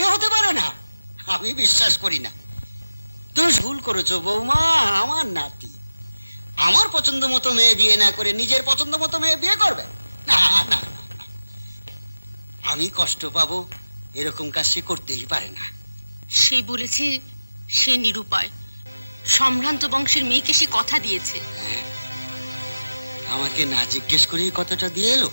এ হতে পারে না, আমি বিশ্বাস করি না। তুমি ভুল করেছো বৌমা। আমার নাতি আমার পছন্দ মতো মেয়ে বিয়ে না করে নিজের পছন্দ মতো মেয়ে বিয়ে করবে? না না না, আমি কষ্ট পাবো এরকম কাজ সে করতেই পারে না। সে বলেছে সে নিরুপায়, সম্ভ্রান্ত বংশের মেয়েকে সে কথা দিয়েছে। আমাকে না জিজ্ঞেস করেই কথাটা দিয়ে এলো।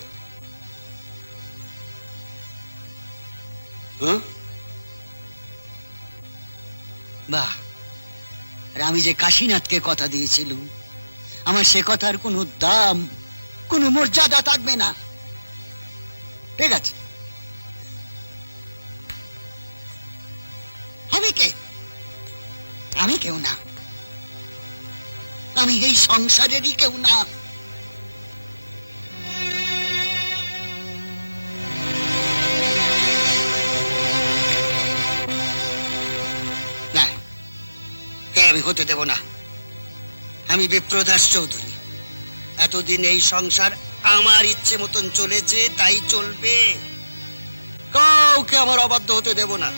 বাহ, আর আমি যে কাশীনাথকে কথা দিয়েছিলুম, আমার সে কথার কোনো দাম, কোনো মর্যাদা থাকবে না। ঠিক আছে, আমি কে? আমি কেউ না, আমি এই সংসারেরই কেউ না। আমি হতে দেব না। আমি বিপ্রদাস চৌধুরী, এতদিন এই সংসার আমার ইচ্ছে মতন চলেছে, তাই চলবে। কাউকে আমার অবাধ্য হতে দেব না।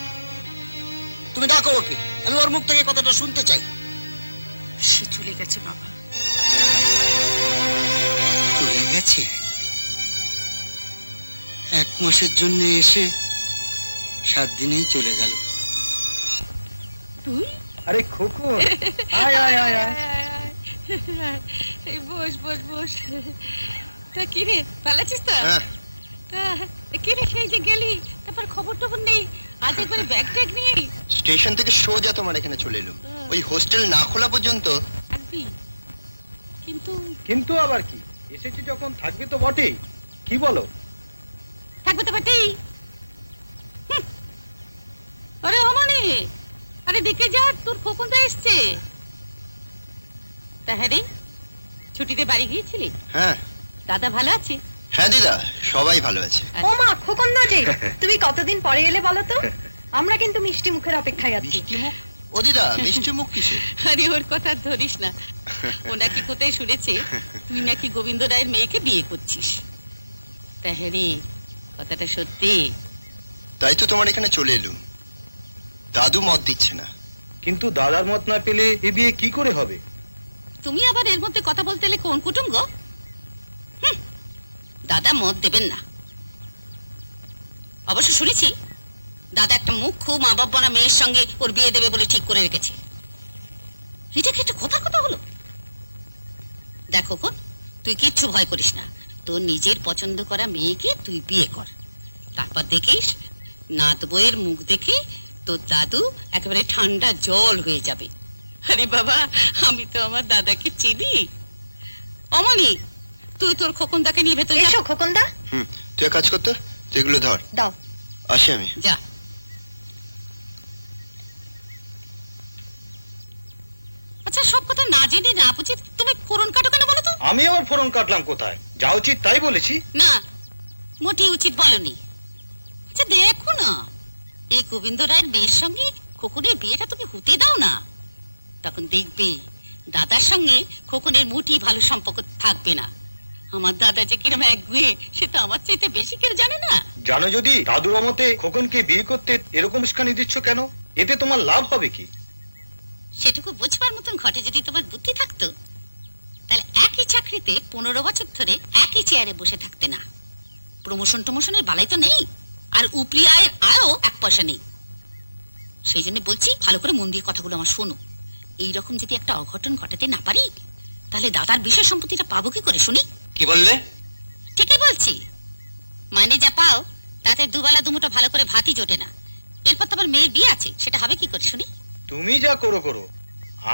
তুমি ডাকো ওকে, আমি ওর মুখ থেকে কথাটা শুনতে চাই। সে চলে গেছে বাবা। চলে গেছে? 1 মাসের জন্য এসে 7 দিনেই চলে গেল। তুই? আরে খোকন, আয় আয় আয় আয়। এই বস বস বস। তা কি রে, ভালো আছিস তো? তা কি রে, সেই যে গেলি, তারপর খবর টবর নেই, আজ একবারে ব্যাগ ট্যাগ নিয়ে স্টেশন থেকে সোজা তোমার এখানে চলে এলাম। ওই হোস্টেল না খোলা পর্যন্ত থাকবি? কিন্তু কিন্তু আবার কি, এসেছি যখন থাকবে তো বটেই। কি বলো? থাকবে তো বটেই। আরে ওমানে, আরে দেখে যা, তোর খোকনদা এসছে। তা হ্যাঁ রে, ছুটিতে বাড়ি গিয়েছিলি? হ্যাঁ। দাদা ভালো আছে? হ্যাঁ দিদা, সবাই ভালো আছে। ও মা, খোকনদা যে, তুমি কতদিন পরে এলে বলো তো? আমরা কিন্তু মিষ্টি মুখের অপেক্ষায় আছি। মিষ্টি মুখ? ও দিদা, মিষ্টি মুখ কিসে? আরে ওর কথা ধরিস না। ও নাকি কোথায় শুনেছে তুই নাকি গোবিন্দ রায়ের মেয়েকে বিয়ে করছিস। তা হ্যাঁ রে, কথাটা সত্যি? তাই তো তোমার এখানে চলে এলুম। দাদু মত দিচ্ছে না। কিন্তু দাদার মত না পেলে এ বিয়ে কি করে হবে? তুমি আবার এর মধ্যে কথা বলতে এলে কোন কুটুম গো? দাদা মত দেবেন না। অবশ্য শুনেছি দাদা একটা মুখ্য মা বাবা মেয়ের সঙ্গে ওর বিয়ে দেবে বলে ঠিক করে রেখেছে। এটা কি একটা কথা হলো? দেখো কোন, তুই কিচ্ছু ভয় করিস না। তোর নিজের পছন্দ করা মেয়েকে তুই বিয়ে কর, তারপর দেখিস নাত বইয়ের মুখ দেখে তোর দাদু একেবারে ঠান্ডা জল হয়ে যাবে। আরে বাবা, আমি তো আমার দাদাকে চিনি। অমনি, তুই তোর খোকনদাকে নিয়ে ভেতরে এসো খোকনদা। তুই কাজ করতে, তুই এগুলো ধর। দাও। আসি আমি। যা। আচ্ছা, সব কথা না জেনে না বুঝে তুমি ফোড়ন কাটো কেন বলো তো? আমি আবার ফোড়ন কাটলাম কোথায়? যা উচিত তাই বলেছি। না, মোটেই উচিত বলনি। আচ্ছা দেখো না, এই গোবিন্দ রায়ের মেয়ের সঙ্গে খোকনের বিয়েটা তুমি হতে দাও না। তখন দেখবে দাদার সঙ্গে খোকনের মোটেই ভালো সম্পর্ক থাকবে না। আমার দাদা যে কিরম একগুয়ে, সে তো আমার চাইতে বেশি কেউ জানে না। জানো, যদি দাদুর মতে খোকনকে বিয়ে করতে এরকম উস্কানি দিচ্ছ কেন? এতে তোমার লাভ হবে কি? সেটুকু বুঝবার মতন ঘটে যদি তোমার বুদ্ধি থাকতো, তাহলে একই চাকরিতে 15 বছর ধরে একই চেয়ারে বসে থাকতে না। প্রমোশন টমোশনের বালাই তো নেই, আর উপরি আয়ের আয়ও 1 পয়সা নেই। সেই জন্য বলছি, ভালো করে মন দিয়ে কথাগুলো আমার শোনো। এইরকম যদি একটা অঘটন ঘটাতে না পারি, তাহলে দাদার বিষয় সম্পত্তিটা পাবো কি করে শুনি? কি বললে? ঠিকই বলছি। মানে যা পাও তাতে দুবেলা দুমুঠো ভালো করে ভাতই জোটে না। এরপর তো আবার মেয়ের বিয়ে আছে, সেটা হবে কি করে শুনি? তুমি যা করো করো,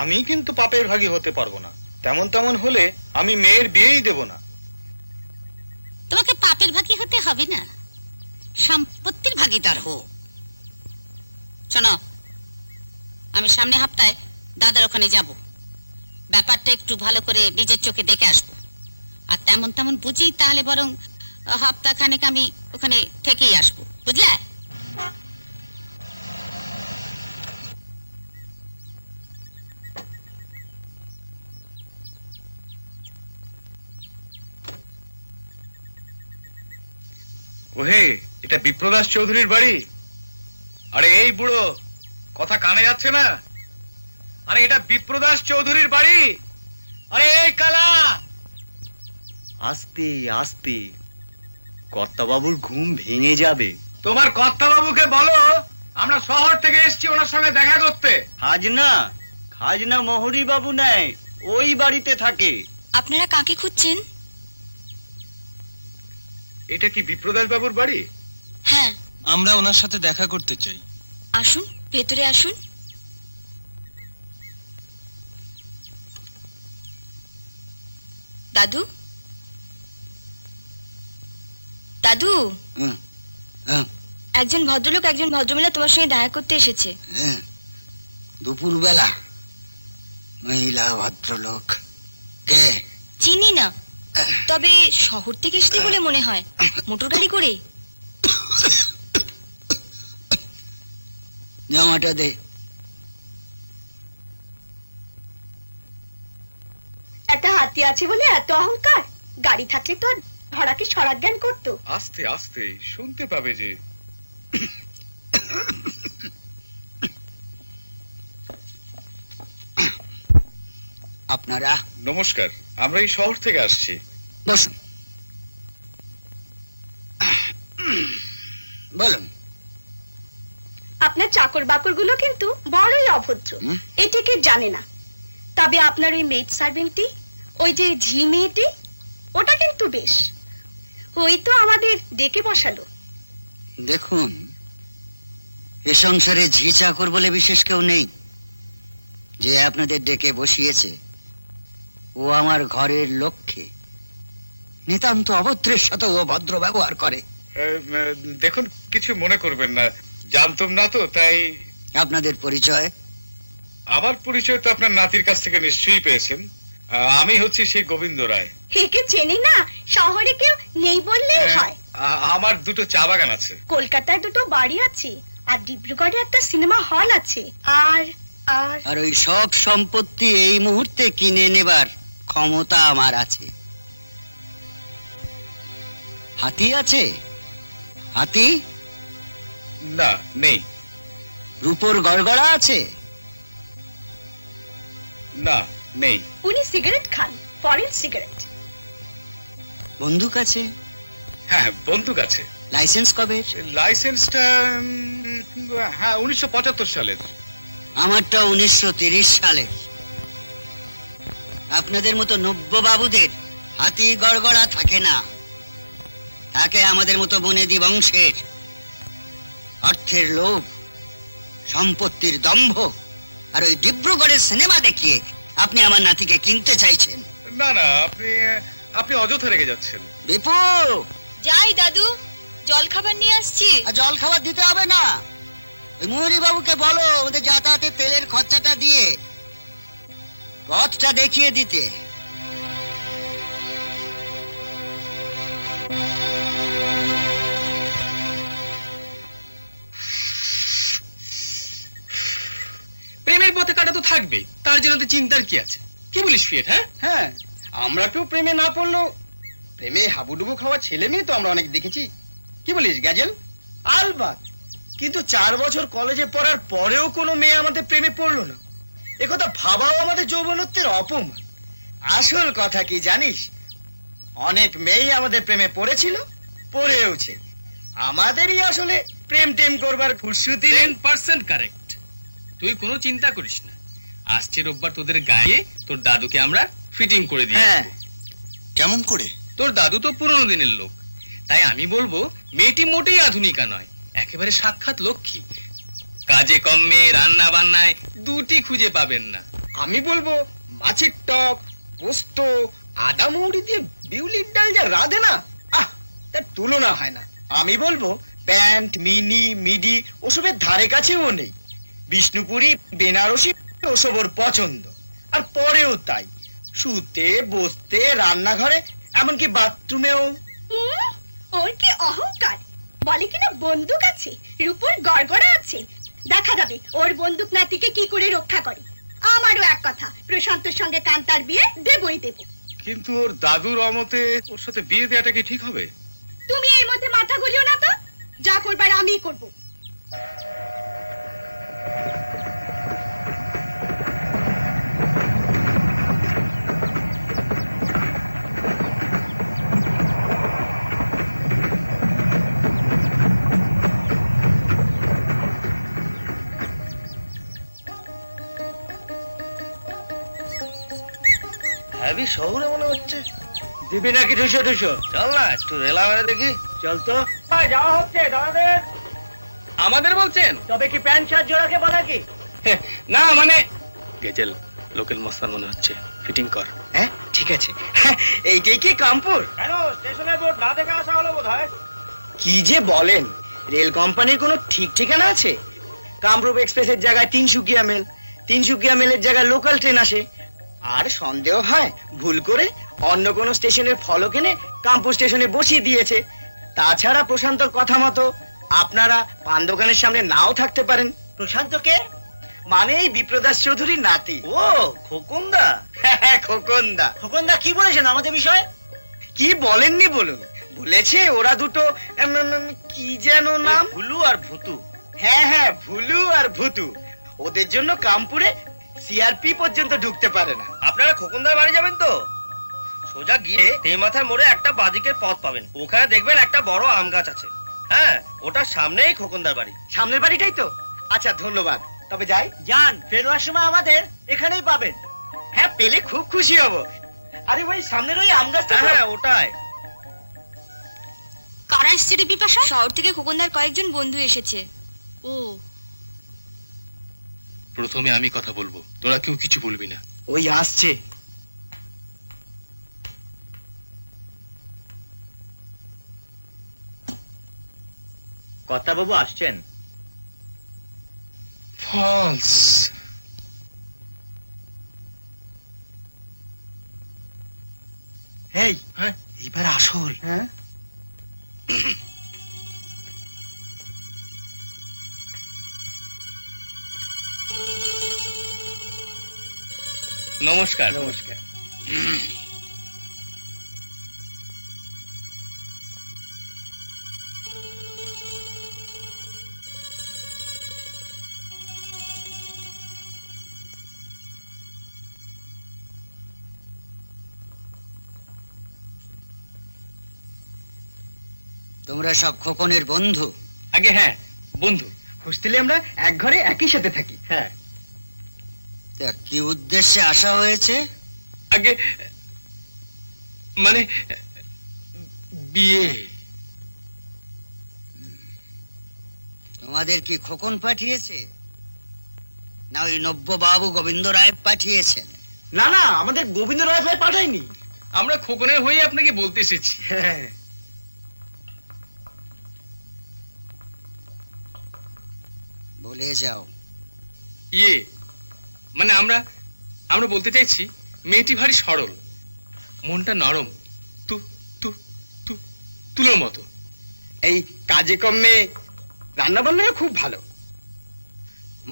আমি কিন্তু পাপের ভাগী হতে পারবো না। তেমন হলে আমি মেয়ের বিয়েই দেব না। তোমাকে পাপের ভাগী হতে হবে না, সম্পত্তির ভাগীদার হো। শোনো, আমি সামনে সপ্তাহে দাদার ওখানে যাব। ব্যাপারটা একটু ভালো করে নিজের চোখে দেখে আসবো। আর তেমন বুঝি তাহলে বরং সপ্তাহখানেক আমি ওখানে থেকেই আসবো, বুঝলে? ওহে, এটা বিপ্রদাস চৌধুরীর বাড়ি? আরে এই বুড়ো, কথা কানে যাচ্ছে না? আরে এটা বিপ্রদাস চৌধুরীর বাড়ি। আরে এই কালা, আস্তে আস্তে, কর্তাবাবুর ঘুম ভেঙে যাবে। তোমার কর্তাবাবুকে বলো আমরা শহর থেকে এসেছি ওনার সঙ্গে দেখা করতে। খাজনা খাজনা মোহরি বাবু নেয়, ওই বাড়িতে থাকে। আপনারা কাকে খুঁজছেন? এটা কি বিপ্রদাস বাবুর বাড়ি? হ্যাঁ, আমরা ওনার সাথে দেখা করতে চাই। আসুন, ভেতরে আসুন। দাদু, দাদু, হুম, হুম, একজন ভদ্রলোক একজন ভদ্রমহিলা তোমার সঙ্গে দেখা করতে এসেছে। হুম। দুপুরবেলা মহিলা ভদ্রলোক কে? চিনি না, তবে শহর থেকে এসেছে বলে মনে হয়, মোটর গাড়ি করে। জামাটা দে। একটা হাতি আছে বলে এত অহংকার, গাড়ি থাকলে তো ধরাকে সরাত জ্ঞান করতো। আস্তে আস্তে, শুনতে পাবে যে। আপনারা নমস্কার, আমরা এই শহর থেকে আসছি। বসুন। বলুন। আপনার চাকর বাকর গুলো কিন্তু বড়ই অভদ্র, হুম? এটিকে জানে না। তবে আপনার ওই মেড সার্ভেন্টটি, ওই যে ঝি মেয়েটি, ওটা কিন্তু বেশ। ওই তো আমাদের ডেকে বসালো। দেখুন, এ সংসারে ঝি চাকর বলে বিশেষ কেউ নেই। যে আপনাদের ডেকে বসিয়েছে ও আমার ঘরের লক্ষ্যে নিতান্ত অভদ্রের সাথে ও ভদ্র ব্যবহার করে। দেখুন, কিছু মনে করবেন না, জানতাম না তো তাই। আপনাদের পরিচয়? আমার পরিচয় তো আপনার নাতির কাছ থেকে নিশ্চয়ই পেয়েছেন। আমি হচ্ছি সেই গোবিন্দ রায়। একে চেনি না, শহরে কেউ নেই বললেই হয়। আমার দুটো চা বাগান আছে। কলকাতায় দুটো বাড়ি আছে, আর ডিব্রুগড়ে একটা সিনেমা হল আছে। আর আর আর ওই সব সম্পত্তি এই মুহূর্তে কিনে নেবার ক্ষমতা আমার আছে। হাতি আছে? হাতি? না, নেই। রূপোর গড়গড়া আছে? না, নেই। উনি সিগারেট খান, ফরেন সিগারেট। বন্দুক আছে? হ্যাঁ, বন্দুক আছে। লাইসেন্স কবে? লাইসেন্সটা হ্যাঁ 1975 সালের। আমারটা 1930 সালের। আপনাদের মতো নব্য বাবুদের হাতি গড়গড়া থাকে না, থাকে আমাদের মতো বনেদি বংশের। অর্থের লোভ, সম্পত্তির দম্ভ, আর ওই ডিব্রুগড়ের সিনেমা দেখিয়ে আপনি আমার নাতিকে কিনতে চাইছেন। না না, আপনি অযথা রেগে যাচ্ছেন। বিপু, যাই দাদু, জল খাবার নিয়ে আসছি। আর জল খাবার দিতে হবে না। ওই মুহুরী বাবুকে বলো ওদের যাতায়াতের তেলের খরচাটা দিয়ে পথটা দেখিয়ে দিতে। প্রেমের পথে কাটা তো থাকবেই, তার জন্য তো চিন্তার কি আছে? কি বলিস ফিয়েট? হ্যাঁ হ্যাঁ, আমরা কেউ প্রেমে না পড়লেও প্রেমে হাবুডুবু খাওয়া ছেলে মেয়ে তো আমরা অনেক দেখেছি। কি বলিস গ্যাজেল? আলবাত, কিন্তু 4 বছর কলেজে পড়ার পরেও কোনো মেয়ে আমাদের প্রেমে পড়লো না, একথা ভাবাও আমাদের যৌবনত্বের অপমান। আসল কথা কি জানিস, অনেক মেয়েই আমাদের প্রেমে পড়েছিল, পড়েওছে। আমাদেরই আসলে প্রেম টেম করবার ফুরসুতি নেই। 10% কারেক্ট। তুই কোনো চিন্তা করিস না, আসছে রোববার তোদের গায়ে তোর দাদুকে আমরা ফিটিং করে দিই। হ্যাঁ। কেমন করে? তোর দাদু তো পুরনো দিনের লোক, তাই আমি বলবো মেয়েটি মোটেই আধুনিকা নয়, একেবারে সাক্ষাৎ লক্ষ্মী। কাজে কম্মে রান্না বান্নায় দুটি খুঁজে পাবেন না। আমি বলবো মাছের টক, পোস্ত, আদা মৌরি দিয়ে বিউলির ডাল যা রাঁধে না, তার তুলনা হয় না। আমি বলবো প্যান্ট, মিনি, মিডি ওসবের ধারে কাছেও নেই। বিষ্ণুপুরি, বেনারসি ওসব ওর পছন্দ, আর পরেও তাই। শুতে বসতে, রান্নাঘরে, এমনকি বাথরুমেও। ওর কি অহংকার! বলে কিনা বন্দুক আছে, রূপোর গড়গড়া আছে। দেখা যাবে ওর বন্দুক নাতিকে কি করে রক্ষা করে। আমারও এক কথা, প্রশান্তর সঙ্গে কান্তার বিয়ে দেবই দেব। কিন্তু ওর দাদুর অমতে ওর সাথে বিয়ে দেওয়াটা কি ঠিক হবে? তুমি এর মধ্যে মাথা গুলিও না তো, যা করবার আমিই করব। হ্যাভি শহরে মনে হচ্ছে। দিবি নাকি 200 চল না একটু রেলা মেরে দেখি। চল তো যাওয়া হচ্ছে দাদাদের। আমাদের বলছেন? তবে কি প্যান্ট শার্ট জোড়াকে বলা কি? না মানে গেজেল লোকাল মস্তান মনে হচ্ছে, ফিটিং কর। হ্যাঁ ঠিক আছে। এইটাই কি কামপুর? কেন স্টেশনের বোর্ড না দেখে আসা হলো বোধহয়। কি যে বলেন, রেল কোম্পানির কোনো ঠিক ঠিকানা আছে? কামরূপ এক্সপ্রেসের জায়গায় তিনসুকিয়া মেল, তিনসুকিয়া মেলের জায়গায় লোকাল ট্রেন আসে। আর সন্দেহ হয় ভুল করে অন্য কোনো স্টেশনের ফলক এনে কামপুর স্টেশনে বসিয়ে দিয়েছে। তাছাড়া প্রশান্তর কথা মতো আপনারা পান দোকানের সামনে নাও থাকতে পারেন। প্রশান্তকে? মানে এই বিপ্রদাস চৌধুরীর নাতি। ও খোকনদা। হ্যাঁ খোকনদা। খোকনদা কি বলেছেন আমাদের বিষয়ে? কি বলেননি বলুন। বলেছে ওরা দুটো কি যেন নাম, ভুলু আর ভুতু। হ্যাঁ হ্যাঁ ভুলু আর ভুতু, ওদের জন্য কামপুরে সিআরপি পর্যন্ত ঢুকতে পারে না। আপনারা খোকনদার বাড়ি যাবেন তো সোজা গিয়ে এই মাথার মোড়ে একটা বাদিকের পথ পাবেন, ওখানে দেখবেন একটা বড় আম গাছ আছে। হ্যাঁ ওটার সামনেই খোকনদার বাড়ি। সামনের বাড়িটাই তো? আচ্ছা ধন্যবাদ, তবে যাই। যান, ফেরবার সময় আমাদের এখানেই পাবেন। হ্যাঁ পেলে খুব খুশি হব। আরে ওই সামনের ওই আম গাছটা? হ্যাঁ ওটাই। কারা এসছে রে বিপাশা? শহর থেকে খোকনদার কয়েকজন বন্ধু এসেছে। ও প্রথমে আমি কথা বলবো, তোরা কেউ কিছু বলবি না। ওই আসছে। কর্তাবাবু আসছেন। ফলস। এই হ্যাঁ এইবার আসল। হ্যাঁ নমস্কার। নমস্কার। তোমরা সব খোকনের বন্ধু? আগে হ্যাঁ বন্ধু। হোস্টেলে আমরা এক ঘরে একই সাথে থাকি। হ্যাঁ তা কি উদ্দেশ্যে আসা হয়েছে? আগে মানে বিয়ে। তোমাদের কি খোকন পাঠিয়েছে, না ওই নব্য বাবু গোবিন্দ রায় পাঠিয়েছেন? না না, আমাদের গোবিন্দ রায় ভাই পাঠায়নি। আমরা খোকনের হয়ে আপনাকে বলতে এসেছি। হ্যাঁ বলে যাও। ইয়ে মানে আমরা বলতে চাইছি মেয়েটি ভারী সরল, মনটা নরম, তু তু তু তুলোর মতো। এই কাজে কর্মে রান্না বান্নাও খুব ভালো।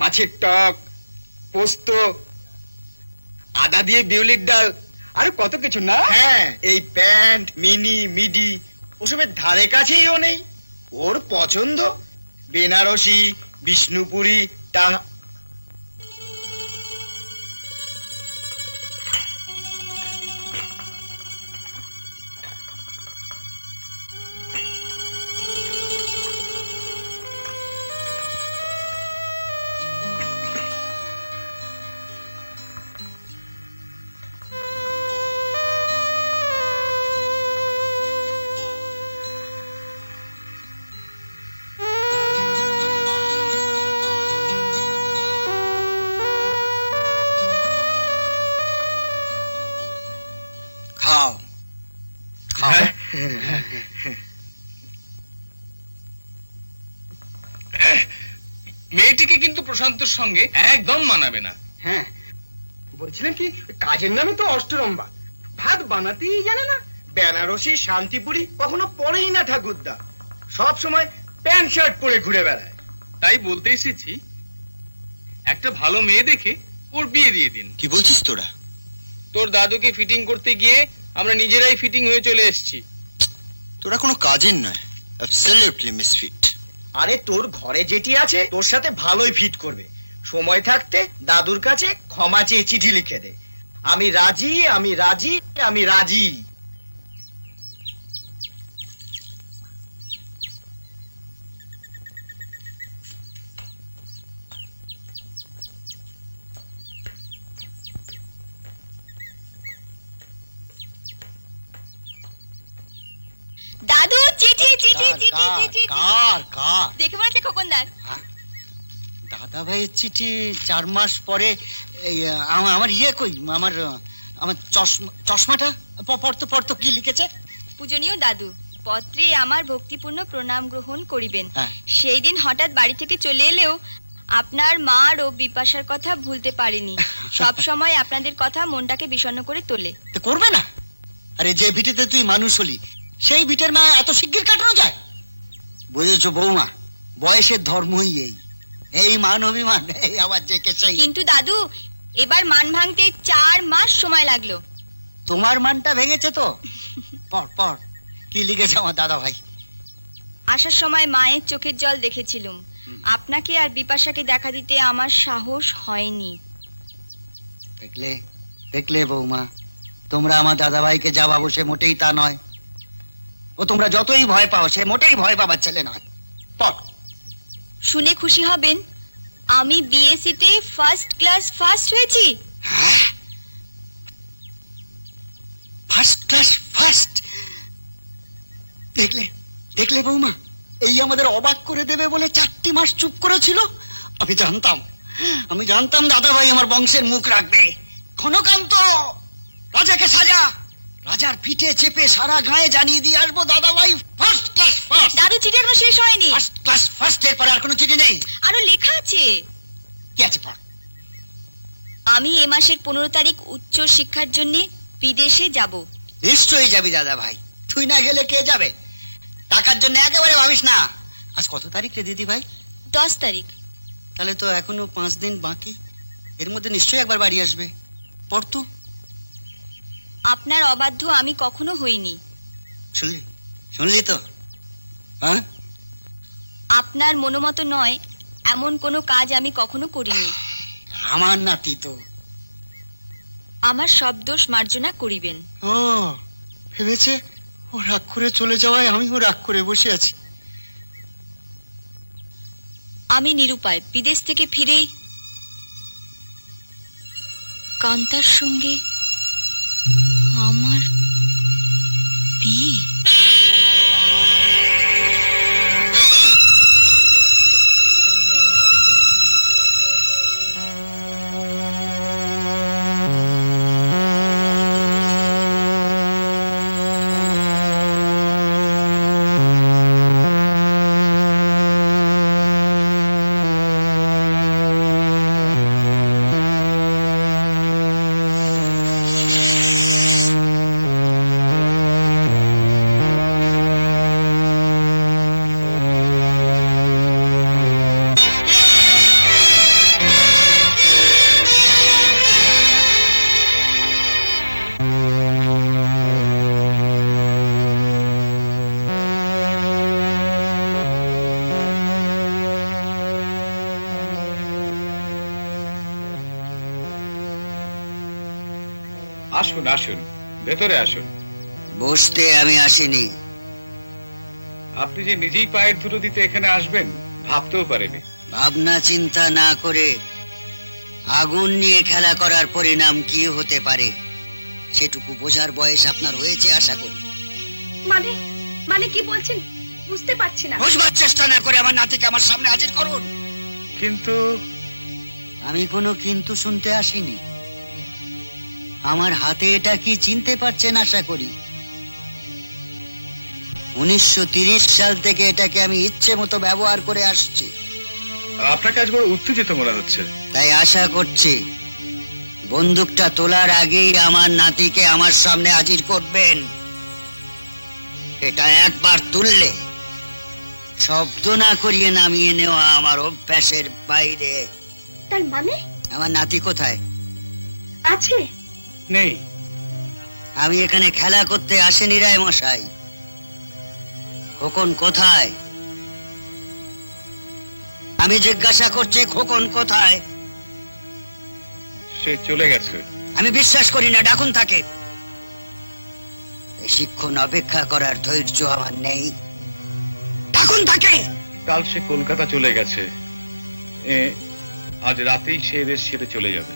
মাছের টক, পোস্ত, আদা দিয়ে বিউলির ডাল, আর কত কিছু না। হ্যাঁ এই প্যান্ট মিনি মিডি ওসবের ধারে কাছেই ও নেই। ওর পছন্দ বেনারসি, বিষ্ণুপুরি, টাঙ্গা। খাও খাও। মেয়েটিকে কিন্তু প্রশান্তর সঙ্গে একদম মানাবে না। হ্যাঁ বলছিলাম কি, কাজের নামে তো অষ্টরম্বা, ভাত বানাতেই জানে না। বেনারসি শান্তিপুরি কখনো পরেই না ঠাকুরদা, সব সময় প্যান্ট শার্ট পরে ঘুরে বেড়ায়। তাই বলতে এসেছি একটা ভালো মেয়ে দেখে ওর বিয়ে দিয়ে দিন। কি বলছিস তোরা? তোর দাদুকে ফিটিং করতে গিয়ে আমরা নিজেরাই ফিটিং হয়ে চলে এসেছি। তোরা কোনো কাজের নয়, অ্যাবসলিউটলি মিসফিট। আরে তোর ঘরে যেটি আছে তোর সাথে ভালোই ফিট করবে। সময় থাকতে দাদুর কাছে ক্ষমা চেয়ে চিঠি লিখে দে। আমি রাজি, আমি রাজি, আমি রাজি। দাদু চিঠি চিঠি চিঠি চিঠি কার কার দেখে মনে হচ্ছে খোকনদার। দাদা ভাইয়ের চিঠি 4 মাস পরে? এই আমার ইয়ে কই, আমার আমার চশমাটা পড়তো কি লিখেছে? পূজনীয় দাদু, পত্রে আমার ভক্তিপূর্ণ প্রণাম গ্রহণ করিবেন। হ্যাঁ। সেই দিন হঠাৎ বাড়ি থেকে চলে এলেও আপনার মার ও বিপাশার কথা ভুলতে পারিনি। সব সময় আপনাদের কথা মনটাকে বিষণ্ণ করে তোলে। তো করবে না? আরে যে ভিটেতে তুই মানুষ হলি, সেই ভিটের মা এত শিগগির কাটানো যায়? বুঝেছো বৌমা, বয়সের ধর্মই এই মান অভিমান, এই আবার যে কে সেই। কিন্তু দাদু, এবার মান ভাঙতে 4 মাস সময় লাগলো। তোমার মানটা ভেঙেছে তো? পড় কি লিখেছে আমার দাদা ভাই? আসার সময় মায়ের চোখের জল দেখেছিলুম। আপনাকে আর বিপাশাকে দেখা দিতে আমার সাহস হয়নি। দেখলে বৌমা, তোমরা আমার দাদা ভাইকে যা ভাবো সে মোটেই তা নয়। ও তোমরা যতই ভয় পাও, সে মোটেই ভয় পাবার ছেলে নয়। পড়। শুনে খুশি হবেন, আমি বিএসসিতে ফার্স্ট ক্লাস ফার্স্ট হয়েছি। হ্যাঁ, ফার্স্ট ক্লাস ফার্স্ট। দেখলে বৌমা, এই আমাদের অবাক করে দেবে বলে 4টি মাস চুপ করেছিল। আমি জানতাম দাদা ভাই আমার বংশের মুখ রাখবে। ক্ষণকান্ত, রাজাকে সাজা। রাজার পিঠে চেপে সারা গায়ে জানিয়ে দিয়ে আসবো দাদা ভাই ফার্স্ট ক্লাস ফার্স্ট। দাদু, চিঠি এখনো শেষ হয়নি। ফার্স্ট ক্লাস ফার্স্ট এর পর আর কোনো চিঠি নেই? আরো লেখা আছে। কি আছে পড়। আমি এ মাসের 15 তারিখ উচ্চ শিক্ষার জন্য বিদেশে যাব। নিশ্চয়ই যাবি দাদা ভাই, তুই না গেলে কে যাবে? টাকার জন্য একেবারে ভাবিস না। আজ কত তারিখ রে দিদি ভাই? 10 তারিখ। তাহলে তো এখনো 5 দিন বাকি। এর মধ্যে নিশ্চয়ই একবার বাড়ি আসবে। পড় তো। আপনার অবাধ্য আমি কখনো হইনি। শুনলি তো? হ্যাঁ, আপনার মনোমত নয় এমন কোনো কাজ আমি কখনো করিনি। আমার নাতি তো। আমার সব দোষ মার্জনা করিবেন। ও ভেবেছে ও রাগ করে চলে যাওয়ায় আমিও রাগ করে বসে আছি। আমি নিরুপায় বিদেশ থেকে ফিরেই কান্তার সঙ্গে আমার বিয়ে। আসুন আসুন, ভেতরে আসুন। বসতে আমি আসিনি। আপনি যে নিজেই পায়ের ধুলো দিতে এখানে আসবেন ভাবতেও পারেনি। ভাবনা চিন্তা না করে আগুন নিয়ে খেলা করার পরিণাম কি হতে পারে সেটুকু বোঝার বয়স আপনার হয়েছে আশা করি। মানে কি বলছেন বুঝতে পারছি না। বুঝবার চেষ্টা না করে আমার নাতিকে আমার সামনে হাজির করুন। কিন্তু আমি কোনো কিন্তু শুনতে আসিনি। আমার হাতে এটা কি চিনতে পারছেন আশা করি। 1930 সাল থেকে এটাকে আমি ইচ্ছে মতো ব্যবহার করে আসছি। আপনার কাজ বড় উত্তেজিত মনে হচ্ছে। তাই আশা করছি বন্দুকটা তোলার আগেই আমার নাতিকে আমার সামনে হাজির করবেন। এটা একবার তুললে শব্দ না করিয়ে নামিয়ে নেওয়া আমার অভ্যাসের বাইরে। তার মানে? আমার নাতি কোথায়? আছে? নেই। আমি এখানে খেলা করতে আসেনি রায় মশাই। খোকন কোথায়? আমি জিজ্ঞাসা করছি খোকন কোথায়? সে চলে গেছে। আমি বিশ্বাস করি না, ডাকুন তাকে। বেশিক্ষণ অপেক্ষা করার ধৈর্য আমার নেই, ডাকুন তাকে। কাল সে কলকাতা চলে গেছে, আজ রাতেই সে দেশ ছেড়ে চলে যাবে।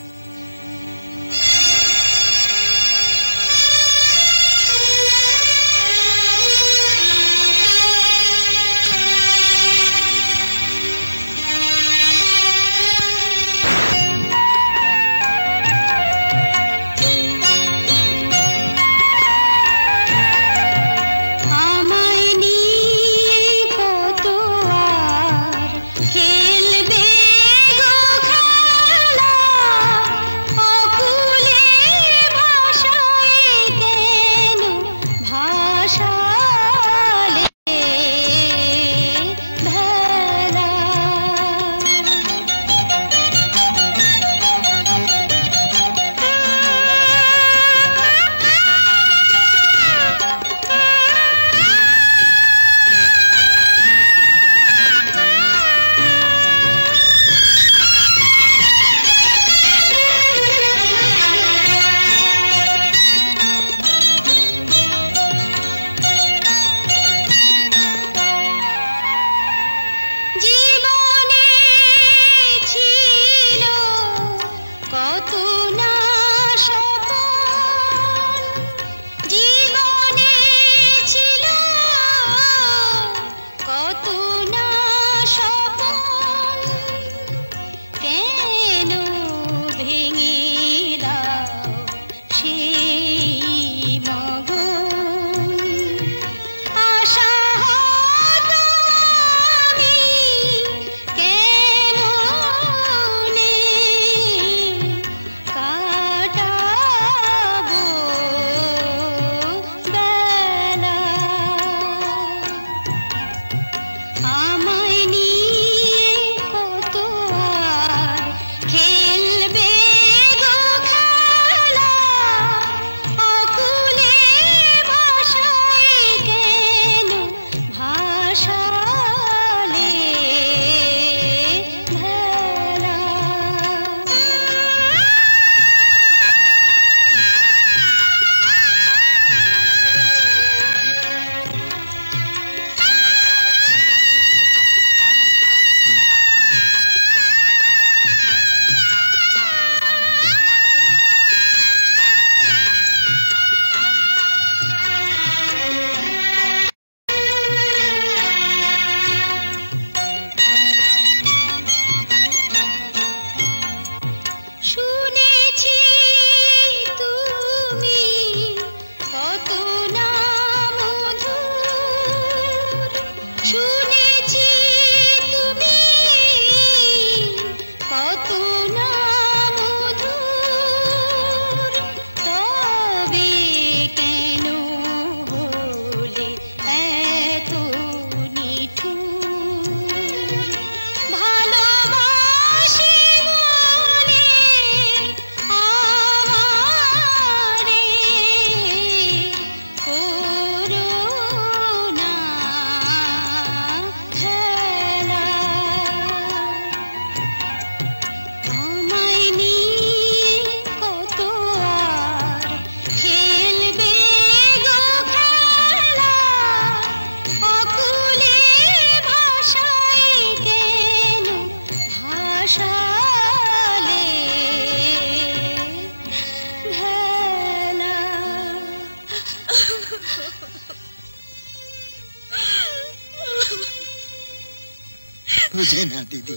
বুঝে না দিদি,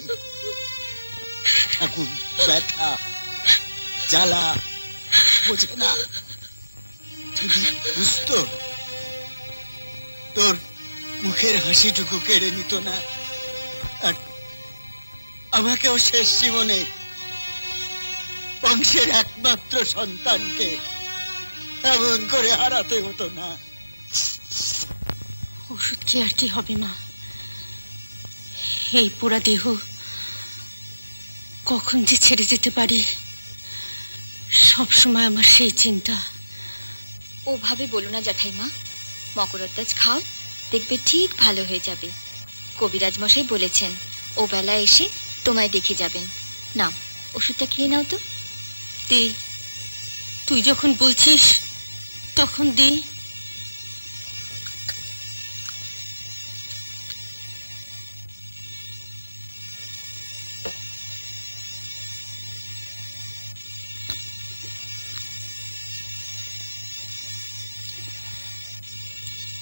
ঠাকুর ব্যথা জ্বালা বোঝে না। যদি বুঝতো তোর মুখের হাসিটুকু কেড়ে নিত না, আর আমাকেও শেষ জীবনে বংশের একমাত্র সন্তানকে এমন করে হারাতে হতো না। ওষুধ কি আর কি হবে মা, এই পোড়া দেহ কখন যে ছেড়ে যেতে পারি সব সময় আমার সেই চিন্তা। ওভাবে বলো না জ্যাঠাইমা, মকরত্তাজ খাও, দেখবে ঠিক ভালো হয়ে যাবে। কবিরাজ মশাই বলেছেন ও বেলা এসে তোমায় দেখে যাবেন। নাও ওষুধটা খেয়ে নাও তো। দে, তুই যখন বলছিস তখন দে।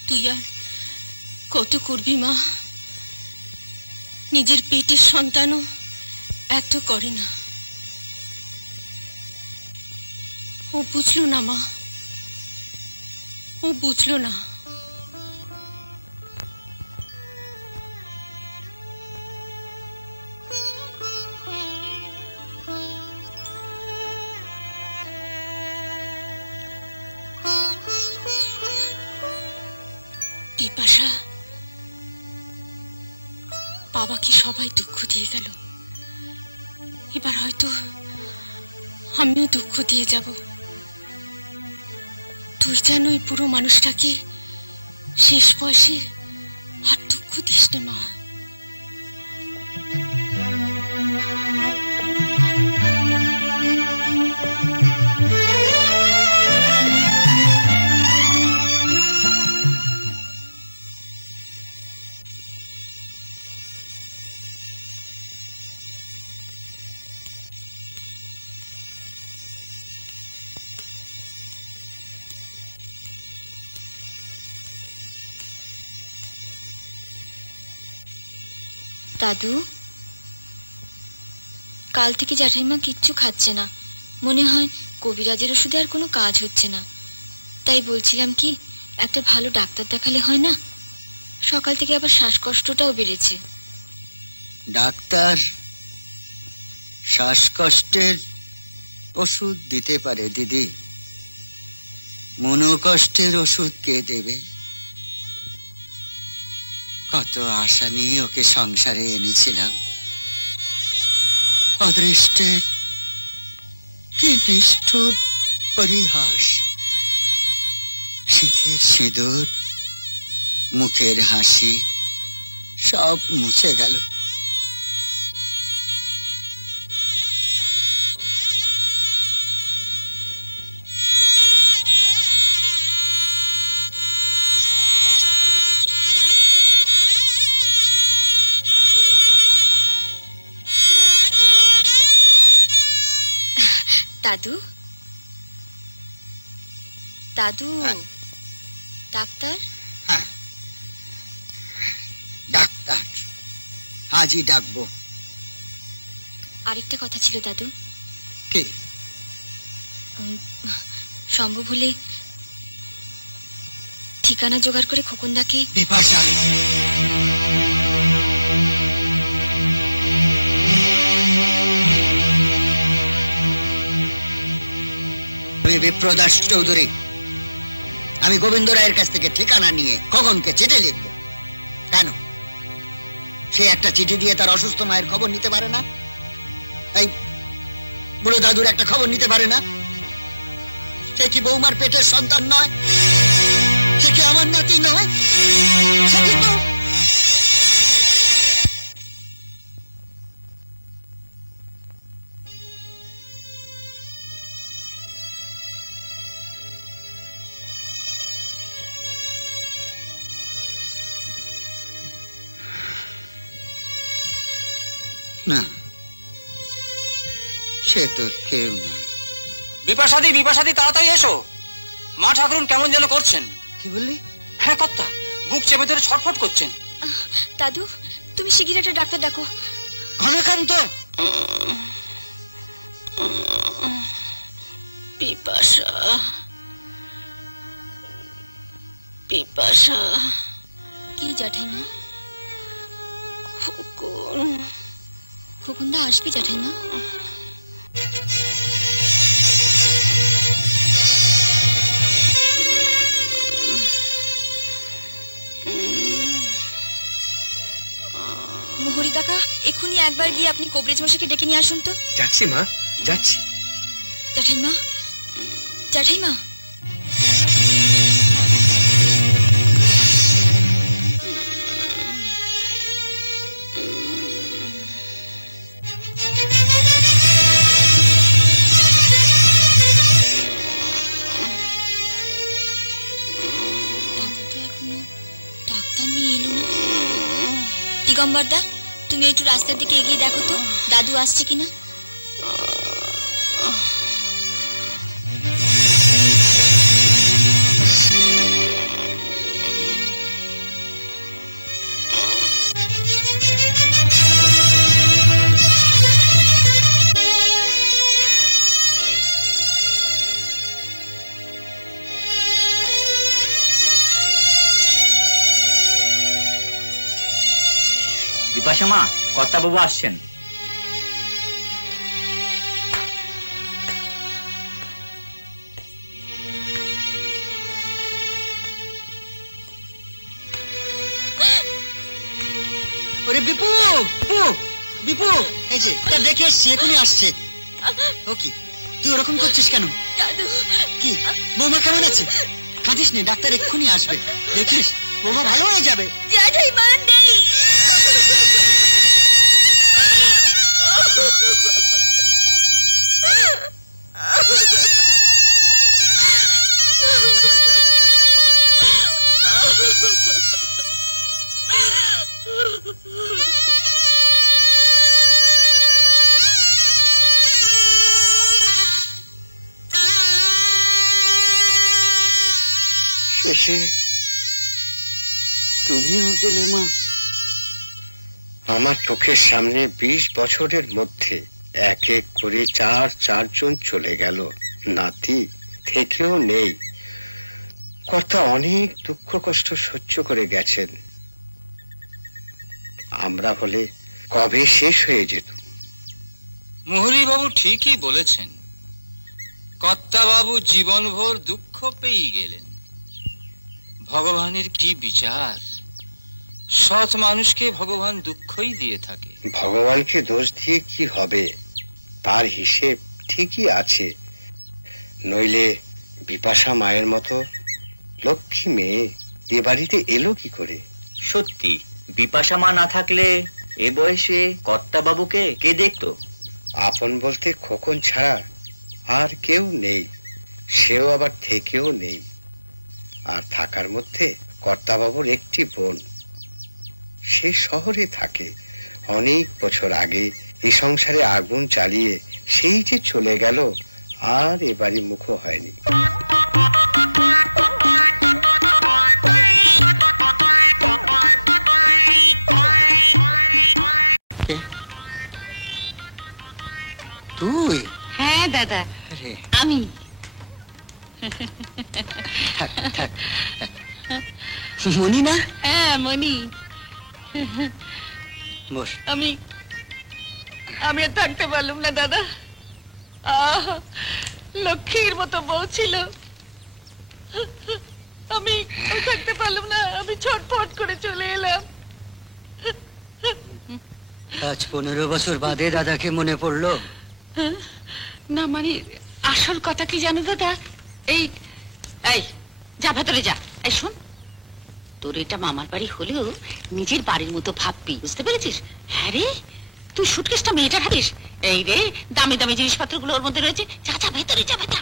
তুই আর কত করবি মা? নিজের পেটের সন্তানও এত করে না। ও বুঝলো না মা, ও বুঝলো না। বিপাশা, বাবাকে সবাই দুঃখ দিয়ে গেল, এবার হয়তো আমিও দুঃখ দিয়ে যাব। তুই যেন ওই পুরো মানুষটাকে শেষ বয়সে আর দুঃখ দিস না মা। দাদু, কাল থেকে জ্যাঠাইমা কিচ্ছু খাচ্ছে না, মনে হয় কবিরাজের ওষুধে আর কোনো কাজ হচ্ছে না। তাই বলছিলাম কি, একটা ভালো ডাক্তার দেখালে হয় না? সকাল থেকে আবার শ্বাসকষ্টটাও বেড়েছে। ডাক্তার শ্বাসকষ্টের ওষুধ দিতে পারে দিদি, মনোকষ্টের ওষুধ কে দেবে? কত আশা নিয়ে ওকে সংসারে এনেছিলাম, অদৃষ্টের কি নিষ্ঠুর পরিহাস। শীতের সিঁদুর, মুখের হাসি সব মুছে গেল। দাদু, দাদু, ডাক্তার? ডাক্তার আজই ডাকবো। আরেকটা কথা ছিল দাদু। কে? সম্ভব হলে ঠিকানা জোগাড় করে খোকনদাকে। বিপাশা, আমি বিপ্রদাস চৌধুরী, আমি গোবিন্দ রায়ের কাছ থেকে ঠিকানা নিয়ে খগনকে চিঠি লিখবো। কেন? সে একটা চিঠি দিয়ে তার অসুস্থ মায়ের খবর নিতে পারে না? এই বুড়ো দাদুর একটা খবর নিতে পারে না? সে কি বৌমার পেটের সন্তান নয়? সে কি আমার নাতি নয়? সে কি তো না, সে তো কেউ না। বিপাশাদি, বিপাশাদি, তাড়াতাড়ি এসো। মা ঠাকুরুন কেমন যেন করছেন। কি বললি? হ্যাঁ কর্তা, বুক চেপে ধরে ছটফট করছেন। দাদু, তুমি শিগগির একটা ডাক্তার ডাকো। ঘনকান্ত, বিপাশা, বিপাশা। কি জ্যাঠাইমা? খোকন, খোকনদা আসবে জ্যাঠাইমা? মোহরি কাকা, এক্ষুনি একবার গিয়ে আপনি কবরেজ মশাইকে ডেকে নিয়ে আসুন তো। যাচ্ছি মা, যাচ্ছি। জ্যাঠাইমা, জ্যাঠাইমা। দিগম্বরদা, তুমি একটু রাস্তার দিকে এগিয়ে দেখো তো দাদু আসছে কিনা। বিপাশা মা, কর্তাবাবু আসছেন। ওরে বিপু, বিপু, বিপু, এই যে তা দেখে এসছি, এখনই আসছে। ও কি, তুই ওরকম করছিস কেন? দাদু, কি বৌমা কেমন আছে? কাঁদিস নে, ডাক্তার এক্ষুনি আসবে, দেখিস বৌমা ভালো হয়ে যাবে। জ্যাঠাইমা নেই। শেষে তুমিও গেলে মা। আমার চোখের সামনে 20 বছরের মধ্যে এক এক করে চারজন চলে গেল। নাতি থেকেও নেই। কর্তা অনেক দুঃখ কষ্ট সহ্য করে গেছেন। আমরা হলে কবে শেষ হয়ে যেত। মুহুরীবাবু ঠিকই বলেছেন, কর্তাবাবু জীবনভর দুঃখ পেয়ে গেলেন। ভগবানের কি বিচার! সৎ মানুষকে ভগবান দুঃখই দিয়ে থাকে। ভগবানকে দোষ দিয়ে কি হবে, তার হিসেব ঠিকই আছে। নইলে বিপাশা মায়ের মতো লক্ষ্মী মেয়ে এ বাড়িতে এলো কি করে? সত্যি, বিপাশা মা না থাকলে এ বয়সে কর্তাবাবুকে কে দেখতো? আপন বলতে খোকন ছাড়া আর কেউ নেই, সেও আবার থেকেও নেই। আর থাকার মধ্যে কর্তাবাবুর একটি বোন, সে শহরে থাকে। অনেক বছর আগে এই সংসারে আগুন চালিয়ে সেই যে চলে গেল, আর এ বাড়ি মুখও হয়নি। তুই? হ্যাঁ দাদা, আমি। মনি না? হ্যাঁ মনি। বস। আমি আর থাকতে পারলাম না দাদা। লক্ষ্মীর মতো বউ ছিল, আমি থাকতে পারলাম না। আমি ছটফট করে চলে এলাম। আজ 15 বছর বাদে দাদাকে মনে পড়লো? না মানে আসল কথা কি জানো দাদা, এই এই যা ভেতরে যা। এই শোন, তোর এটা মামার বাড়ি হলেও নিজের বাড়ির মতো ভাববি, বুঝতে পেরেছিস? হ্যাঁ রে, তুই সুটকেসটা মেয়েটা ভাবিস। এই রে, দামি দামি জিনিসপত্রগুলো ওর মধ্যে রয়েছে। যা যা ভেতরে যা বেটা।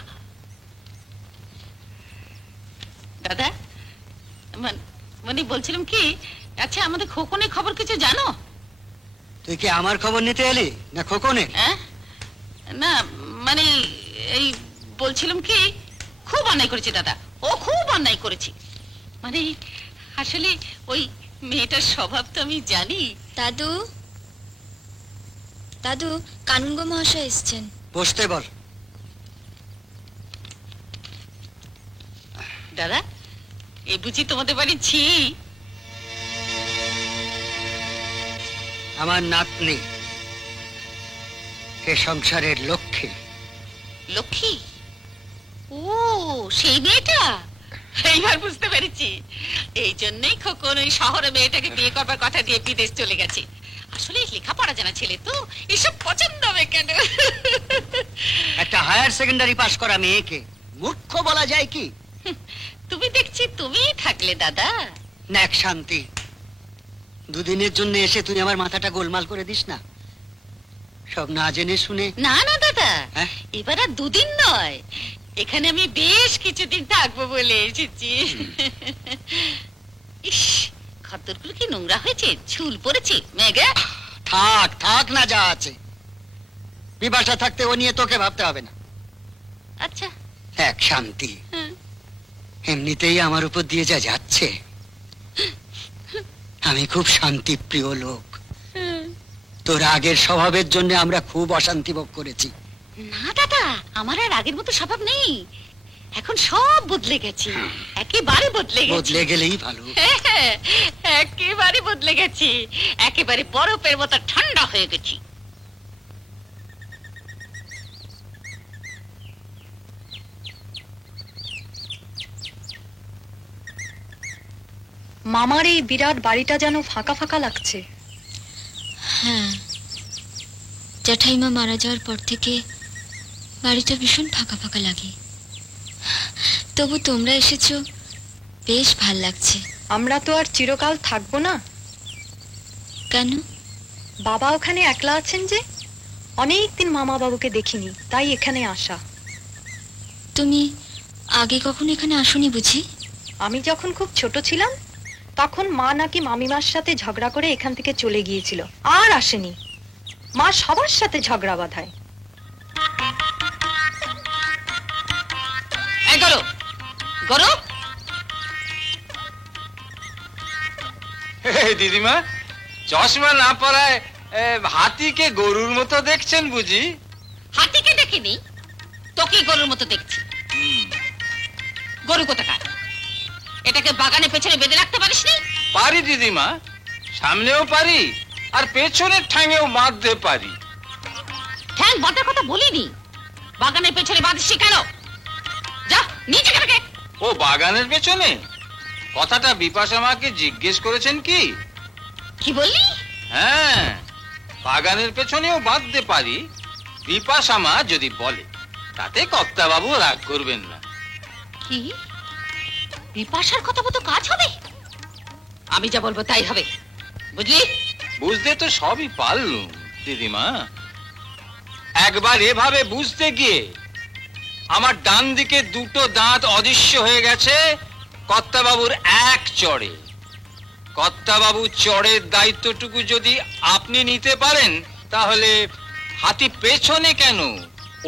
দাদা মানে বলছিলাম কি, আচ্ছা আমাদের খোকনের খবর কিছু জানো? তুই কি আমার খবর নিতে এলি না খোকনের? হ্যাঁ না মানে এই বলছিলাম কি, খুব অন্যায় করেছে দাদা, ও খুব অন্যায় করেছে। মানে আসলে ওই মেয়েটার স্বভাব তো আমি জানি। দাদু, দাদু, কানুনগো মহাশয় এসছেন। বসতে বল। দাদা, এ বুঝি তোমাদের বাড়ি ছি? আমার নাতনি, এ সংসারের লক্ষ্মী। লক্ষ্মী? ও সেই মেয়েটা, এইবার বুঝতে পেরেছি। এই জন্যই খোকন ওই শহরে মেয়েটাকে বিয়ে করবার কথা দিয়ে বিদেশ চলে গেছে। আসলে লেখাপড়া জানা ছেলে তো, এসব পছন্দ হবে কেন? একটা হায়ার সেকেন্ডারি পাশ করা মেয়েকে মূর্খ বলা যায় কি? তুমি দেখছি তুমি থাকলে দাদা ন্যাক শান্তি। দুদিনের জন্য এসে তুই আমার মাথাটা গোলমাল করে দিস না, সব না জেনে শুনে। না না দাদা, হ্যাঁ? এবার আর দুদিন নয়, এখানে আমি বেশ কিছুদিন থাকবো বলে এসেছি। ইস, খদ্দরগুলো কি নোংরা হয়েছে, ঝুল পড়েছে মেঘে। থাক থাক না, যা আছে। বিপাশা থাকতে ও নিয়ে তোকে ভাবতে হবে না। আচ্ছা। এক শান্তি। হ্যাঁ। এমনিতেই আমার উপর দিয়ে যা যাচ্ছে, আমি খুব শান্তি প্রিয় লোক। তোর আগের স্বভাবের জন্য আমরা খুব অশান্তি ভোগ করেছি। না দাদা, আমার আর আগের মতো স্বভাব নেই, এখন সব বদলে গেছে, একেবারে বদলে গেছে। বদলে গেলেই ভালো। হ্যাঁ, একেবারে বদলে গেছে, একেবারে বরফের মতো ঠান্ডা হয়ে গেছি। মামার এই বিরাট বাড়িটা যেন ফাঁকা ফাঁকা লাগছে। হ্যাঁ, জ্যাঠাইমা মারা যাওয়ার পর থেকে বাড়িটা ভীষণ ফাঁকা ফাঁকা লাগে। তবু তোমরা এসেছো, বেশ ভাল লাগছে। আমরা তো আর চিরকাল থাকবো না। কেন? বাবা ওখানে একলা আছেন যে, অনেকদিন মামা বাবুকে দেখিনি, তাই এখানে আসা। তুমি আগে কখনো এখানে আসোনি বুঝি? আমি যখন খুব ছোট ছিলাম তখন মা নাকি মামিমার সাথে ঝগড়া করে এখান থেকে চলে গিয়েছিল, আর আসেনি। মা সবার সাথে ঝগড়া বাঁধায়। এই গরু, গরু। দিদিমা, চশমা না পরায় হাতিকে গরুর মতো দেখছেন বুঝি? হাতিকে দেখিনি, তোকে গরুর মতো দেখছি। গরু কোথাকার? এটাকে বাগানে পেছনে বেঁধে রাখতে পারিসনি? পারি দিদিমা, সামনেও পারি আর পেছনের ঠ্যাঙেও বাঁধতে পারি। ঠ্যাং বাঁধার কথা বলিনি, বাগানের পেছনে বাঁধিসনি কেন? যা নিচে থেকে। ও বাগানের পেছনে? কথাটা বিপাশা মাকে জিজ্ঞেস করেছেন কি? কি বললি? হ্যাঁ, বাগানের পেছনেও বাঁধতে পারি, বিপাশা মা যদি বলে, তাতে কর্তাবাবু রাগ করবেন না। কি বিপাশার কথা মতো কাজ হবে? আমি যা বলবো তাই হবে, বুঝলি? বুঝতে তো সবই পারলুম দিদিমা, একবার এভাবে বুঝতে গিয়ে আমার ডান দিকে দুটো দাঁত অদৃশ্য হয়ে গেছে কর্তাবাবুর এক চড়ে। কর্তাবাবু চড়ের দায়িত্বটুকু যদি আপনি নিতে পারেন, তাহলে হাতি পেছনে কেন,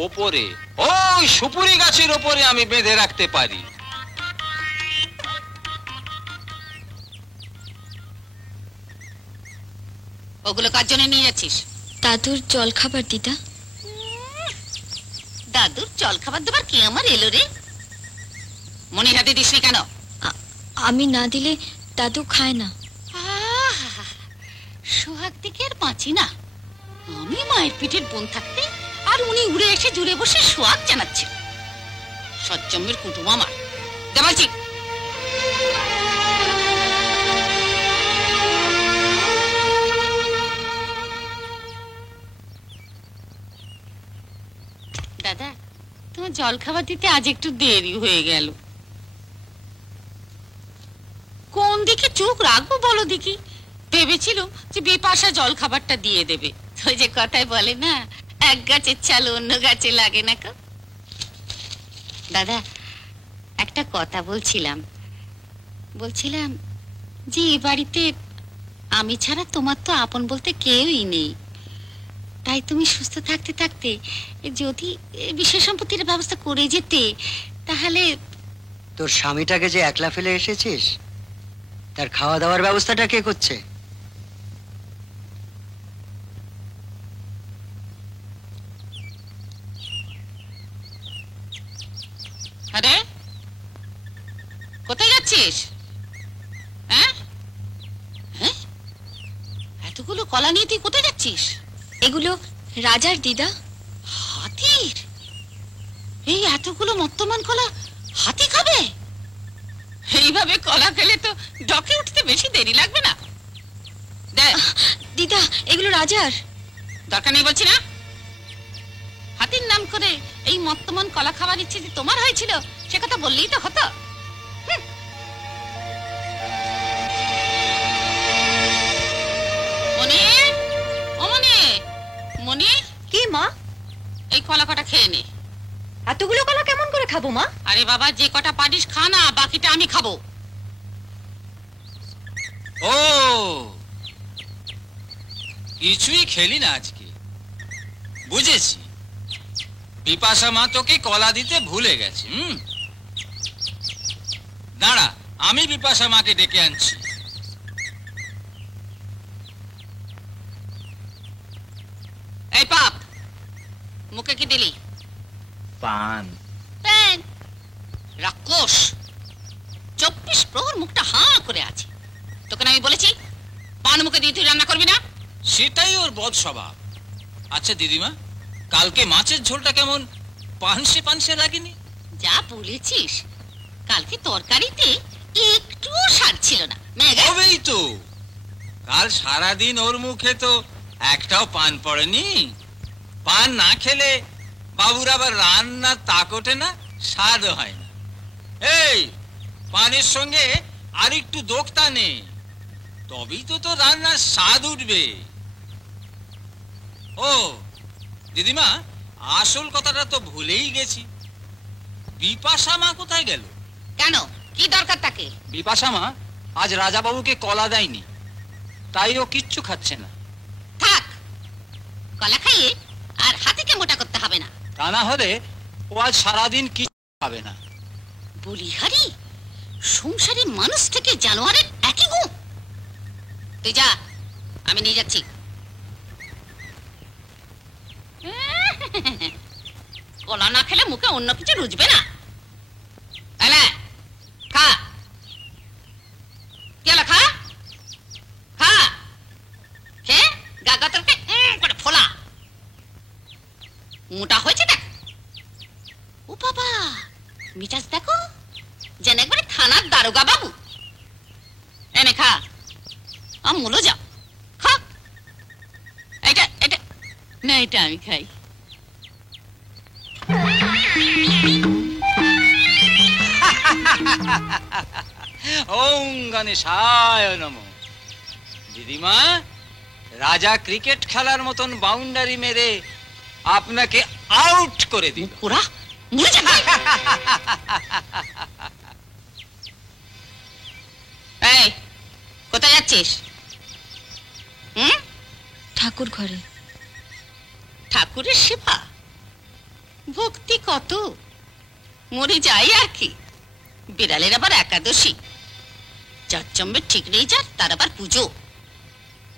ওপরে, ওই সুপুরি গাছের ওপরে আমি বেঁধে রাখতে পারি। ওগুলো কার জন্য নিয়ে যাচ্ছিস? দাদুর জল খাবার দিদা। দাদুর জল খাবার দেবার কি আমার এলো রে? মনে হাতে দিসনি কেন? আমি না দিলে দাদু খায় না। সোহাগ দিকে আর বাঁচি না। আমি মায়ের পিঠের বোন থাকতে আর উনি উড়ে এসে জুড়ে বসে সোহাগ জানাচ্ছে। সজ্জমের কুটুম আমার, দেবালছি। দাদা, তোমার জল খাবার দিতে আজ একটু দেরি হয়ে গেল। কোন দিকে চোখ রাখবো বলো দেখি? ভেবেছিলাম যে বিপাশা জল খাবারটা দিয়ে দেবে। ওই যে কথায় বলে না, এক গাছের চাল অন্য গাছে লাগে না। দাদা, একটা কথা বলছিলাম যে এ বাড়িতে আমি ছাড়া তোমার তো আপন বলতে কেউই নেই। তাই তুমি সুস্থ থাকতে থাকতে যদি বিশেষ সম্পত্তির ব্যবস্থা করে যেতে, তাহলে। তোর স্বামীটাকে যে একলা ফেলে এসেছিস, তার খাওয়া দাওয়ার ব্যবস্থাটা কে করছে? আরে কোথায় যাচ্ছিস? হ্যাঁ, এতগুলো কলা নিয়ে তুই কোথায় যাচ্ছিস? এগুলো রাজার দিদা। হাতির? এই এতগুলো মত্তমান কলা হাতি খাবে? এইভাবে কলা খেলে তো ডকে উঠতে বেশি দেরি লাগবে না। দিদা, এগুলো রাজার। দরকার নেই বলছি না। হাতির নাম করে এই মত্তমান কলা খাবার ইচ্ছে যে তোমার হয়েছিল, সে কথা বললেই তো হতো। মনি, ও মনি, মনি। কি মা? এই কলা কটা খেয়ে নে। এতগুলো কলা কেমন করে খাবো মা? আরে বাবা, যে কটা পারিস খা না, বাকিটা আমি খাবো। ও ও, কিছুই খেলি না আজকে, বুঝেছি। বিপাশা মা তোকে কলা দিতে ভুলে গেছে। দাঁড়া, আমি বিপাশা মাকে ডেকে আনছি। এই পাপ, মুখে কি দিলি? পান। পেন রাক্ষস, 24 প্রহর মুখটা হাঁ করে আছে। তোকে না আমি বলেছি পান মুখে দিয়ে তুই রান্না করবি না? সেটাই ওর বদ স্বভাব। আচ্ছা দিদিমা, কালকে মাছের ঝোলটা কেমন পানসে পানসে লাগেনি? যা বলেছিস, কালকে তরকারিতে একটুও স্বাদ ছিল না। মেঘা, হবেই তো, কাল সারাদিন ওর মুখে তো একটাও পান পড়েনি। পান না খেলে বাবুর আবার রান্না তাক ওঠে না, স্বাদ হয় না। এই পানের সঙ্গে আর একটু দোক্তা নে, তবেই তো তোর রান্নার স্বাদ উঠবে। ও দিদিমা, আসল কথাটা তো ভুলেই গেছি। বিপাশা মা কোথায় গেল? কেন, কি দরকার তাকে? বিপাশা মা আজ রাজাবাবুকে কলা দেয়নি, তাই ও কিচ্ছু খাচ্ছে না। থাক, কলা খাইয়ে আর হাতিকে মোটা করতে হবে না। তা না হলে ও আজ সারাদিন কিছু খাবে না। বলিহারি, সংসারী মানুষ থেকে জানোয়ারের একই গুণ। তুই যা, আমি নিয়ে যাচ্ছি। কলা না খেলে মুখে অন্য কিছু রুজবে না। তাহলে খা, কি হলো, খা খা, খেয়ে গাগা তরকে করে ফোলা। মোটা হয়েছে দেখ। ও বাবা, মিজাজ দেখো, যেন একবারে থানার দারোগা বাবু। এনে খা, আমুলো যাও, খা। এটা এটা না, এটা আমি খাই। ওম গণেশায় নমঃ। দিদিমা, রাজা ক্রিকেট খেলার মতন বাউন্ডারি মেরে আপনাকে আউট করে দিল। ওরা মরে যাবে। এই, কোথায় যাচ্ছিস? ঠাকুর ঘরে। ঠাকুরের সেবা, ভক্তি কত, মরে যাই আর কি। বিড়ালের আবার একাদশী, যার জন্মে ঠিক নেই যার, তার আবার পুজো।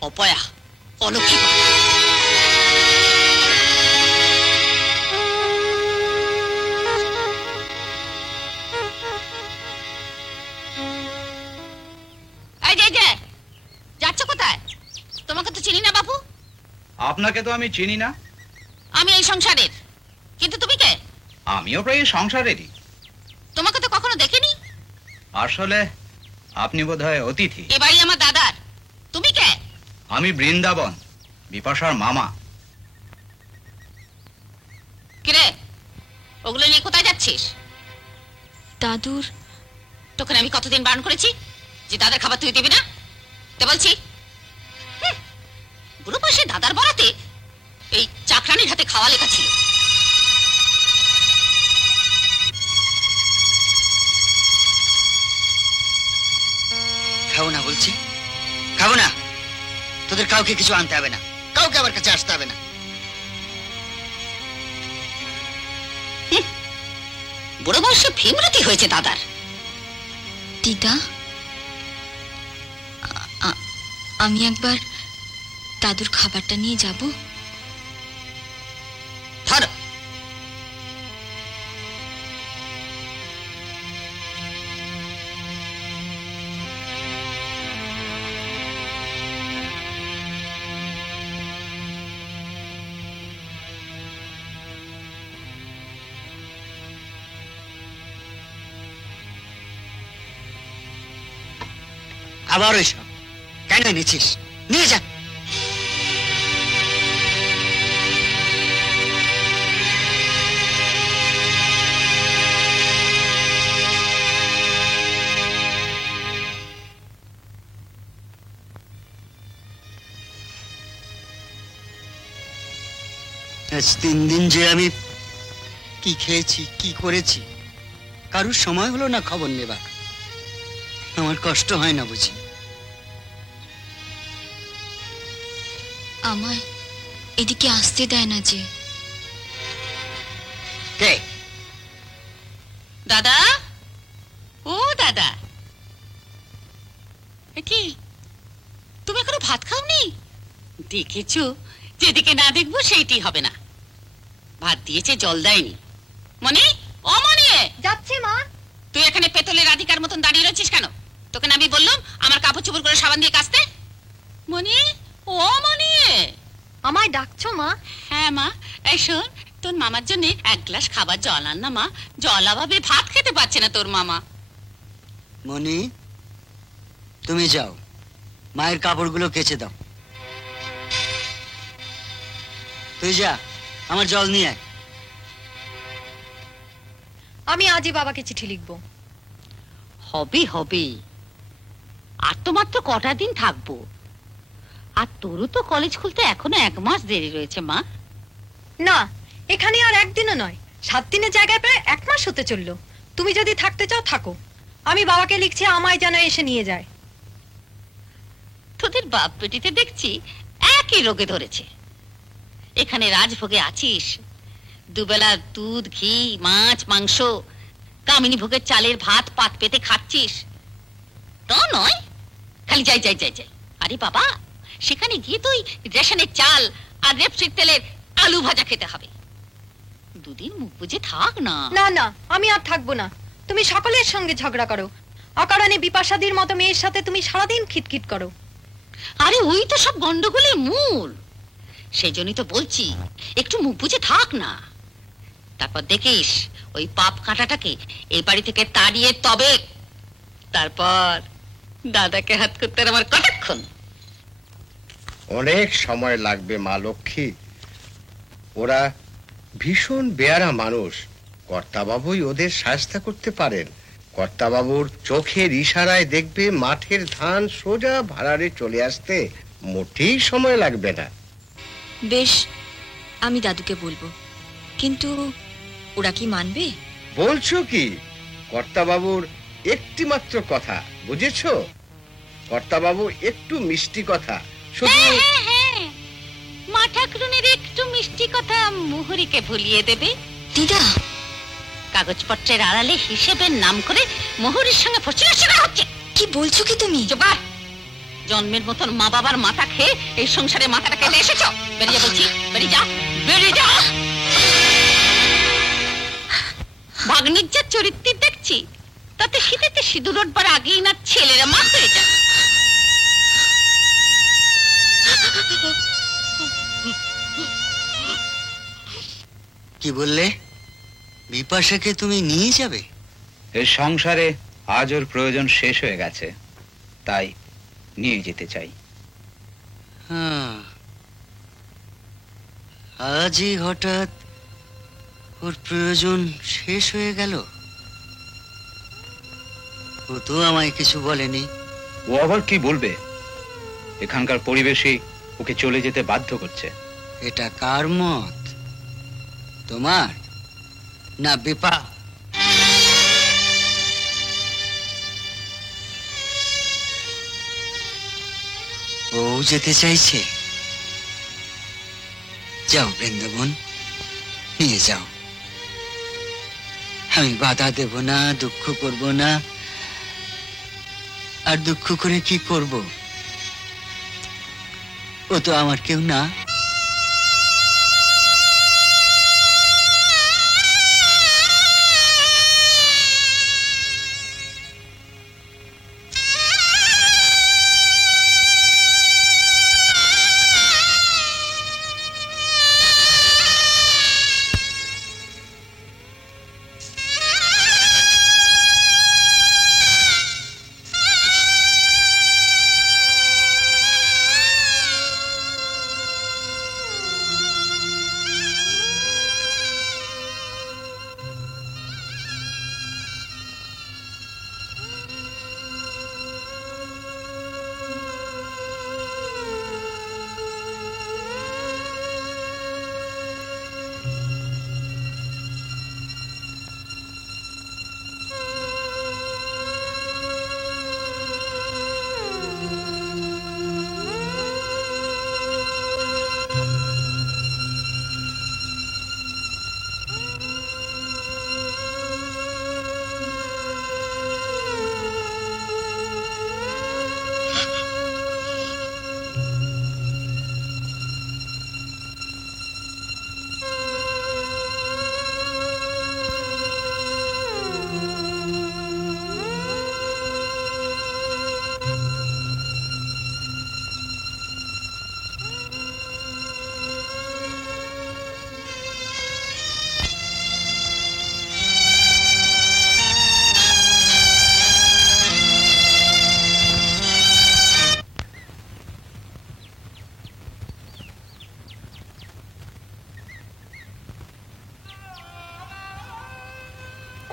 অপয়া, অলক্ষী। যাচ্ছ কোথায়? তোমাকে তো চিনি না বাবু। আপনাকে তো আমি চিনি না। আমি এই সংসারের, কিন্তু তুমি কে? আমিও প্রায় এই সংসারেরই। তোমাকে তো কখনো দেখিনি। আসলে আপনি বোধহয় অতিথি। এ বাড়ি আমার দাদার। তুমি কে? আমি বৃন্দাবন, বিপাশার মামা। কিরে, ওগুলো নিয়ে কোথায় যাচ্ছিস? দাদুর। তোকে আমি কতদিন বারণ করেছি যে দাদার খাবার তুই দিবি না? তে বলছি, বুড়ো বয়সে দাদার বরাতে এই চাকরানির হাতে খাওয়া লেখা ছিল। খাবো না বলছি, খাবো না। তোদের কাউকে কিছু আনতে হবে না, কাউকে আমার কাছে আসতে হবে না। বুড়ো বয়সে ভীমরতি হয়েছে দাদার। দিদা, আমি একবার দাদুর খাবারটা নিয়ে যাব। ধরো। আবার ওইসব কেন এনেছিস? নিয়ে যা। আজ 3 দিন যে আমি কি খেয়েছি, কি করেছি, কারুর সময় হলো না খবর নেবার। আমার কষ্ট হয় না বুঝি? আমায় এদিকে আসতে দেয় না যে। কে? দাদা, ও দাদা, এ কি তুমি এখনো ভাত খাওনি? দেখেছো, যেদিকে না দেখবো সেইটি হবে না। ভাত দিয়েছে, জল দেয়নি। মনি, ও মনি, যাচ্ছে মা। তুই এখানে পেতলের রাধিকার মতন দাঁড়িয়ে রয়েছিস কেন? তোকে না আমি বললাম আমার কাপড় চোপড় করে সাবান দিয়ে কাচতে? মনি, ও মনি। আমায় ডাকছো মা? হ্যাঁ মা। এই শোন, তোর মামার জন্য এক গ্লাস খাবার জল আন না মা। জল অভাবে ভাত খেতে পারছে না তোর মামা। মনি, তুমি যাও, মায়ের কাপড়গুলো কেচে দাও। তুই যা, আমার জল নিয়ে আয়। আমি আজই বাবাকে চিঠি লিখবো। হবে হবে, আর তো মাত্র কটা দিন থাকবো। আর তোরও তো কলেজ খুলতে এখনো 1 মাস দেরি রয়েছে মা। না, এখানে আর একদিনও নয়, 7 দিনের জায়গায় প্রায় 1 মাস হতে চললো। তুমি যদি থাকতে চাও থাকো, আমি বাবাকে লিখছি আমায় যেন এসে নিয়ে যায়। তোদের বাপ বেটিতে দেখছি একই রোগে ধরেছে। এখানে রাজভোগে আছিস, দুবেলা দুধ, ঘি, মাছ, মাংস, কামিনী ভোগের চালের ভাত পাত পেতে খাচ্ছিস। তা নয়, খালি যাই যাই যাই যাই। আরে বাবা, সেখানে গিয়ে তুই রেশনের চাল আর রেপসির তেলের আলু ভাজা খেতে হবে। দুদিন মুখ বুঝে থাক না। না না, আমি আর থাকবো না। তুমি সকলের সঙ্গে ঝগড়া করো, অকারণে বিপাশাদির মতো মেয়ের সাথে তুমি সারাদিন খিটখিট করো। আরে ওই তো সব গন্ডগোলের মূল। সেই জন্যই তো বলছি একটু মুখ বুঝে থাক না। তারপর দেখিস ওই পাপ কাঁটাটাকে এই বাড়ি থেকে তাড়িয়ে তবে তারপর দাদাকে হাত করতে আর আমার কতক্ষণ। অনেক সময় লাগবে মা লক্ষ্মী। ওরা ভীষণ বেয়ারা মানুষ। কর্তাবাবুই ওদের সাহায্য করতে পারেন। কর্তাবাবুর চোখের ইশারায় দেখবে মাঠের ধান সোজা ভাড়ারে চলে আসতে মোটেই সময় লাগবে না। বেশ, আমি দাদুকে বলবো, কিন্তু ওরা কি মানবে? বলছো কি? কর্তাবাবুর একটি মাত্র কথা, বুঝেছো? কর্তাবাবু একটু মিষ্টি কথা, শুধু মা ঠাকুরুনের একটু মিষ্টি কথা মুহুরীকে ভুলিয়ে দেবে। দিদা, কাগজপত্রের আড়ালে হিসেবের নাম করে মুহুরীর সঙ্গে ফসিয়ে হচ্ছে। কি বলছো কি তুমি? জোগাড়, জন্মের মতন মা বাবার মাথা খেয়ে এই সংসারে মাথাটা কেটে এসেছো। বেরিয়ে বলছি, বেরিয়ে যা, বেরিয়ে যা। ভাগ্নির যা চরিত্র দেখছি, তাতে শীতেতে সিঁদুর ওঠবার আগেই না ছেলেরা মা হয়ে যায়। কি বললে? বিপাশাকে তুমি নিয়ে যাবে? এই সংসারে আজ ওর প্রয়োজন শেষ হয়ে গেছে, তাই নিয়ে যেতে চাই। হ্যাঁ, আজই হঠাৎ ওর প্রয়োজন শেষ হয়ে গেল। ও তো আমায় কিছু বলেনি। ও আবার কি বলবে? এখানকার পরিবেশই ওকে চলে যেতে বাধ্য করছে। এটা কার মত, তোমার না বিপা? ও যেতে চাইছে। যাও বৃন্দাবন, নিয়ে যাও। আমি বাধা দেব না, দুঃখ করব না। আর দুঃখ করে কি করব? ও তো আমার কেউ না।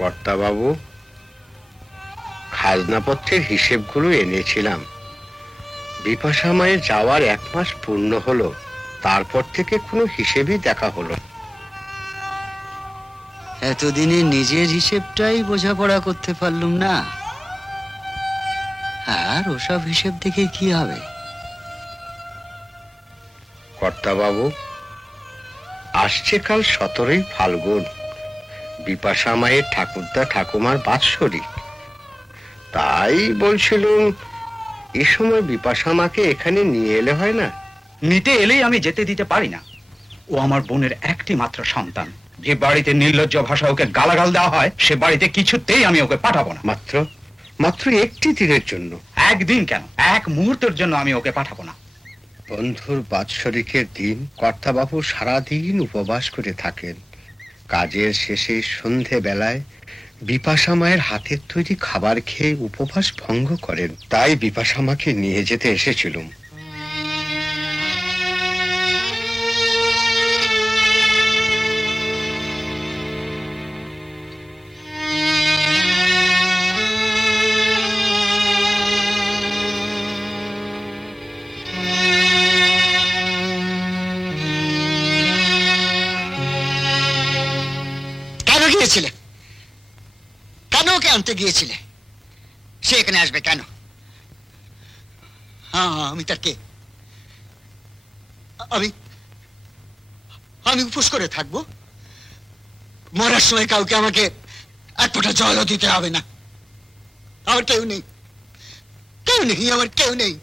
কর্তাবাবু, খাজনাপত্রের হিসেবগুলো এনেছিলাম। বিপাশা মায়ের যাওয়ার 1 মাস পূর্ণ হলো, তারপর থেকে কোনো হিসেবই দেখা হলো না। এতদিনে নিজের হিসেবটাই বোঝাপড়া করতে পারলুম না, আর ওসব হিসেব দেখে কি হবে? কর্তাবাবু, আসছে কাল 17ই ফাল্গুন, বিপাশা মায়ের ঠাকুরদা ঠাকুমার বাৎসরিক। তাই বলছিলুম, এ সময় বিপাশা মাকে এখানে নিয়ে এলে হয় না? নিতে এলেই আমি যেতে দিতে পারি না। ও আমার বোনের একটি মাত্র সন্তান। যে বাড়িতে নির্লজ্জ ভাষা ওকে গালাগাল দেওয়া হয়, সে বাড়িতে কিছুতেই আমি ওকে পাঠাবো না। মাত্র একটি দিনের জন্য? একদিন কেন, 1 মুহূর্তের জন্য আমি ওকে পাঠাবো না। বন্ধুর বাৎসরিকের দিন কর্তাবাবু সারাদিন উপবাস করে থাকেন। কাজের শেষে সন্ধে বেলায় বিপাশা মায়ের হাতের তৈরি খাবার খেয়ে উপবাস ভঙ্গ করেন। তাই বিপাশা মাকে নিয়ে যেতে এসেছিলুম। কেন গিয়েছিলে? কেন ওকে আনতে গিয়েছিলে? সে এখানে আসবে কেন? হ্যাঁ, আমি তার কে? আমি উপোস করে থাকবো? মরার সময় কাউকে আমাকে 1 ফোঁটা জলও দিতে হবে না। আমার কেউ নেই, আমার কেউ নেই।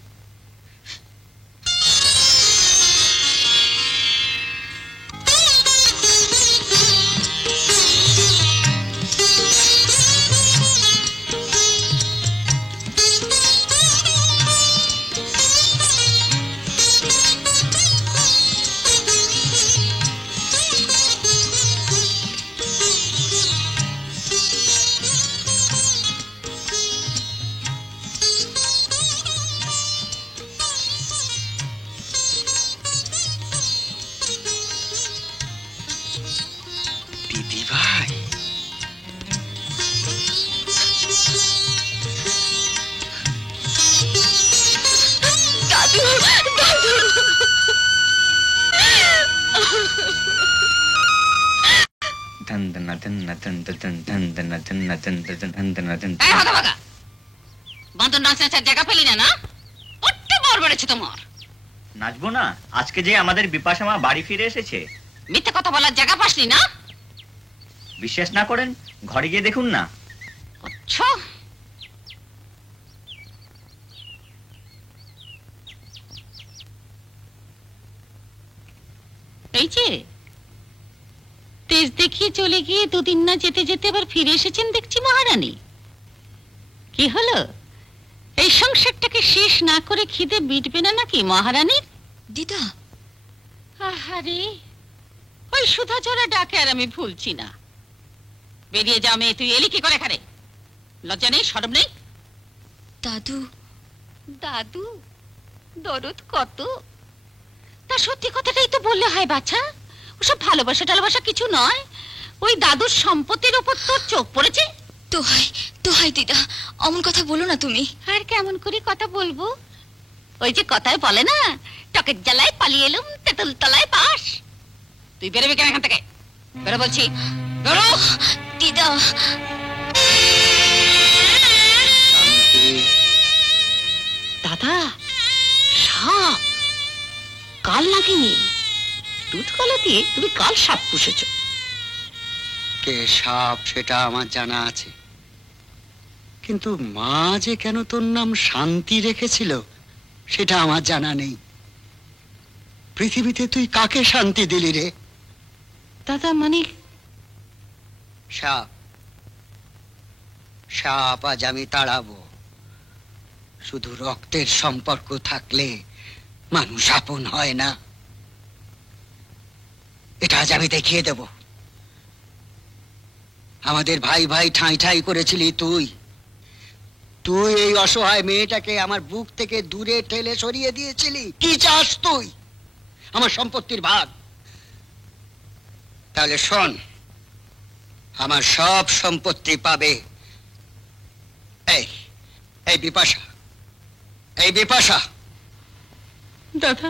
দিদি ভাই, দাদু, দাদু। এই হতভাগা, বাঁধন নাচ নাচার জায়গা পেলি না? অট্ট বর বেড়েছে তোমার। নাচবো না? আজকে যে আমাদের বিপাশা মা বাড়ি ফিরে এসেছে। মিথ্যে কথা বলার জায়গা পাসনি না? বিশ্বাস না করেন ঘরে গিয়ে দেখুন না। আচ্ছা, এই যে তেজ দেখিয়ে চলে গিয়ে 2 দিন না যেতে যেতে আবার ফিরে এসেছেন দেখছি মহারানী। কি হলো? এই সংসারটাকে শেষ না করে খিদে মিটবে না নাকি মহারানীর? দিদা, আহারে, ওই সুধা জোড়া ডাকে আর আমি ভুলছি না। বেরিয়ে যা মেয়ে, তুই এলি কি করে এখানে? লজ্জা নেই, শরম নেই? দাদু। দাদু দরদ কত! তা সত্যি কথাটাই তো বললে হয় বাছা। ওসব ভালোবাসা টালবাসা কিছু নয়। ওই দাদুর সম্পত্তির উপর তোর চোখ পড়েছে। দোহাই দিদা, অমন কথা বলো না তুমি। আর কেমন করে কথা বলবো? ওই যে কথায় বলে না, টকের জ্বালায় পালিয়ে এলুম তেঁতুল তলায় বাস। তুই বেরোবি কেন এখান থেকে? বেরো বলছি, বেরো। দিদা, দাদা, সাপ কাল লাগেনি। দুধ কলা দিয়ে তুমি কাল সাপ পুষেছ। কে সাপ সেটা আমার জানা আছে, কিন্তু মা যে কেন তোর নাম শান্তি রেখেছিল সেটা আমার জানা নেই। পৃথিবীতে তুই কাকে শান্তি দিলি রে? দাদা মানে সাপ, সাপ আজ আমি তাড়াবো। শুধু রক্তের সম্পর্ক থাকলে মানুষ আপন হয় না, এটা আজ আমি দেখিয়ে দেব। আমাদের ভাই ভাই ঠাঁই ঠাঁই করেছিলি তুই। তুই এই অসহায় মেয়েটাকে আমার বুক থেকে দূরে ঠেলে সরিয়ে দিয়েছিলি। কি চাস তুই? আমার সম্পত্তির ভাগ? তাহলে শোন, আমার সব সম্পত্তি পাবে। এই এই বিপাশা, এই বিপাশা, দাদা,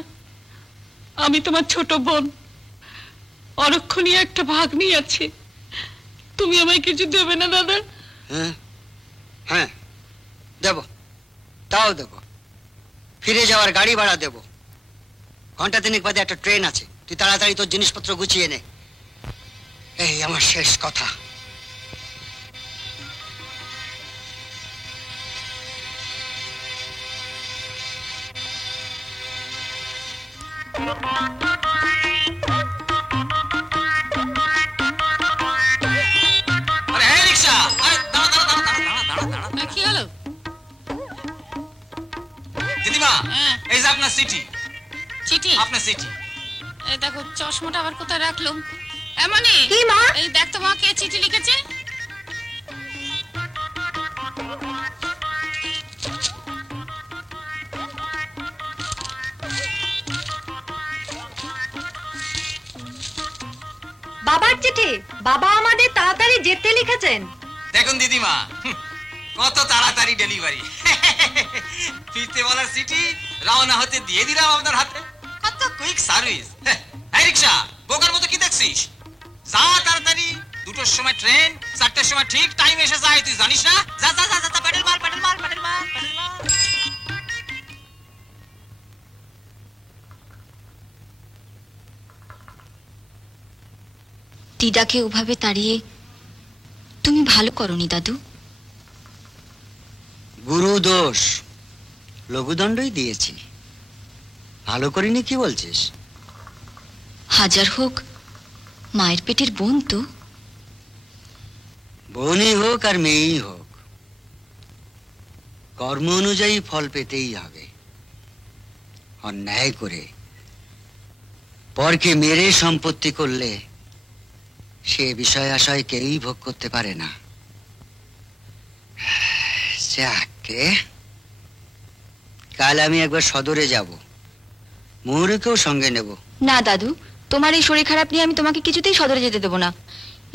আমি তোমার ছোট বোন, অরক্ষণীয় একটা ভাগ্নি আছে, তুমি আমায় কিছু দেবে না দাদা? হ্যাঁ হ্যাঁ দেব, তাও দেব। ফিরে যাওয়ার গাড়ি ভাড়া দেব। ঘন্টা তিনেক বাদে একটা ট্রেন আছে, তুই তাড়াতাড়ি তোর জিনিসপত্র গুছিয়ে নে। এই আমার শেষ কথা। আরে হ্যাঁ রিক্সা, আরে দাঁড়া দাঁড়া দাঁড়া দাঁড়া দাঁড়া দাঁড়া দাঁড়া। কি হলো? দিদিমা, হ্যাঁ। এই যে আপনার চিঠি, চিঠি? আপনার চিঠি। এই দেখো, চশমাটা আবার কোথায় রাখলাম? এমনি কি মা? এই দেখ তো মা, কে চিঠি লিখেছে? বাবার চিঠি। বাবা আমাদের তাড়াতাড়ি যেতে লিখেছেন। দেখুন দিদিমা, কত তাড়াতাড়ি ডেলিভারি। ফিরতে বলার চিঠি রওনা হতে দিয়ে দিলাম আপনার হাতে। কত কুইক সার্ভিস। এই রিক্সা, বোকার মতো কি দেখছিস? যা তাড়াতাড়ি, 2টোর সময় ট্রেন, 4টের সময় ঠিক টাইম এসে যায়, তুই জানিস না? যা যা যা যা, প্যাডেল মার প্যাডেল মার প্যাডেল মার প্যাডেল মার। দিদাকে ওভাবে তাড়িয়ে তুমি ভালো করনি দাদু। গুরু দোষ, লঘুদণ্ডই দিয়েছি, ভালো করিনি কি বলছিস? হাজার হোক মায়ের পেটের বোন তো। বোনই হোক আর মেয়েই হোক, কর্ম অনুযায়ী ফল পেতেই হবে। অন্যায় করে পরকে মেরে সম্পত্তি করলে সে বিষয় আশয় কেউই ভোগ করতে পারে না। যাকে কাল আমি একবার সদরে যাব, মুহুরীকেও সঙ্গে নেব। না দাদু, তোমার এই শরীর খারাপ নিয়ে আমি তোমাকে কিছুতেই সদরে যেতে দেবো না।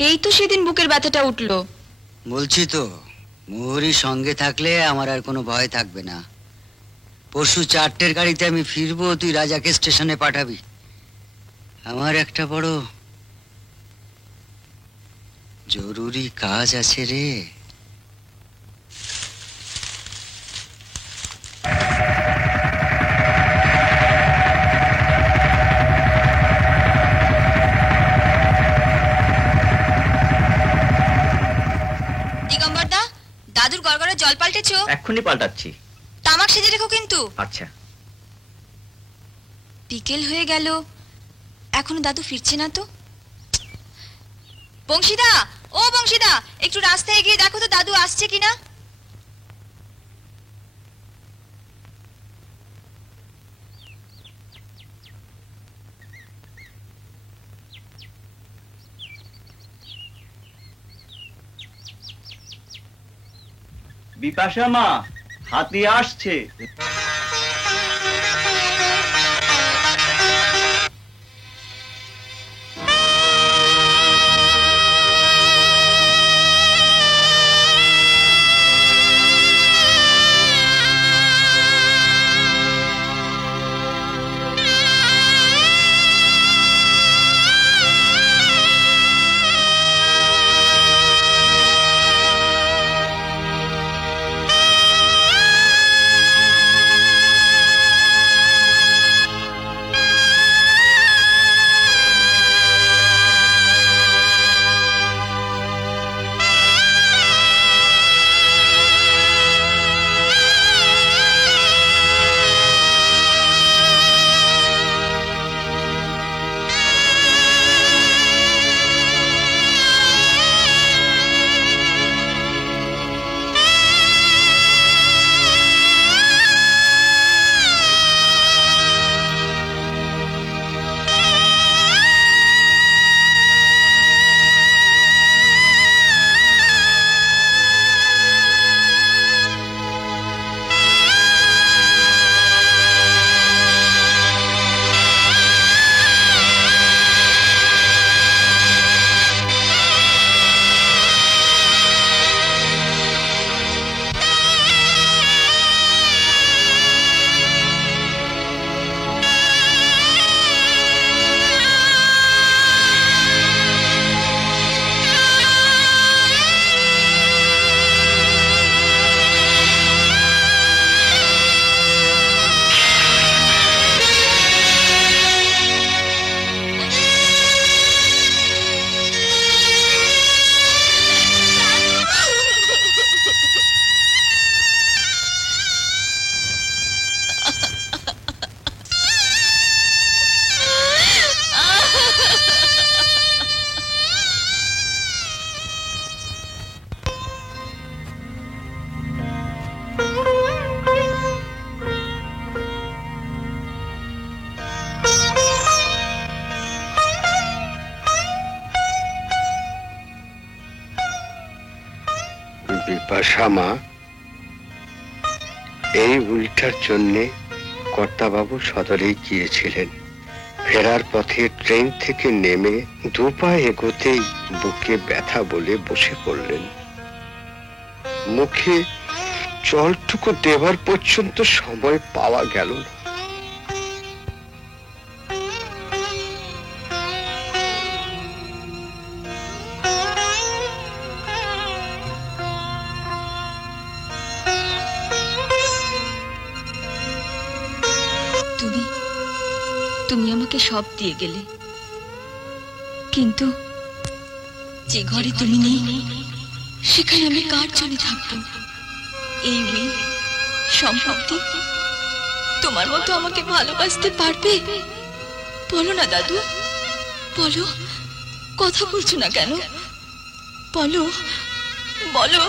এই তো সেদিন বুকের ব্যথাটা উঠলো। বলছি তো, মুহুরী সঙ্গে থাকলে আমার আর কোনো ভয় থাকবে না। পরশু 4টের গাড়িতে আমি ফিরবো, তুই রাজাকে স্টেশনে পাঠাবি। আমার একটা বড় জরুরি কাজ আছে রে। দিগম্বর দা, দাদুর গড়গড়া জল পাল্টেছো? এক্ষুনি পাল্টাচ্ছি। তামাক সেজে রেখো কিন্তু। আচ্ছা। বিকেল হয়ে গেল, এখনো দাদু ফিরছে না তো। বংশীদা, ও বংশীদা, একটু রাস্তায় গিয়ে দেখো তো দাদু আসছে কিনা। বিপাশা মা, হাতি আসছে। বিপাশা মা, এই উইলটার জন্যে কর্তাবাবু সদরেই গিয়েছিলেন। ফেরার পথে ট্রেন থেকে নেমে দুপা এগোতেই বুকে ব্যথা বলে বসে পড়লেন। মুখে জলটুকু দেবার পর্যন্ত সময় পাওয়া গেল না। তুমি আমাকে সব দিয়ে গেলে, কিন্তু যে ঘরে তুমি নেই সেখানে আমি কার জন্য থাকবো? এই উইল, সম্পত্তি, তোমার মতো আমাকে ভালোবাসতে পারবে? বলো না দাদু, বলো। কথা বলছো না কেন? বলো বলো,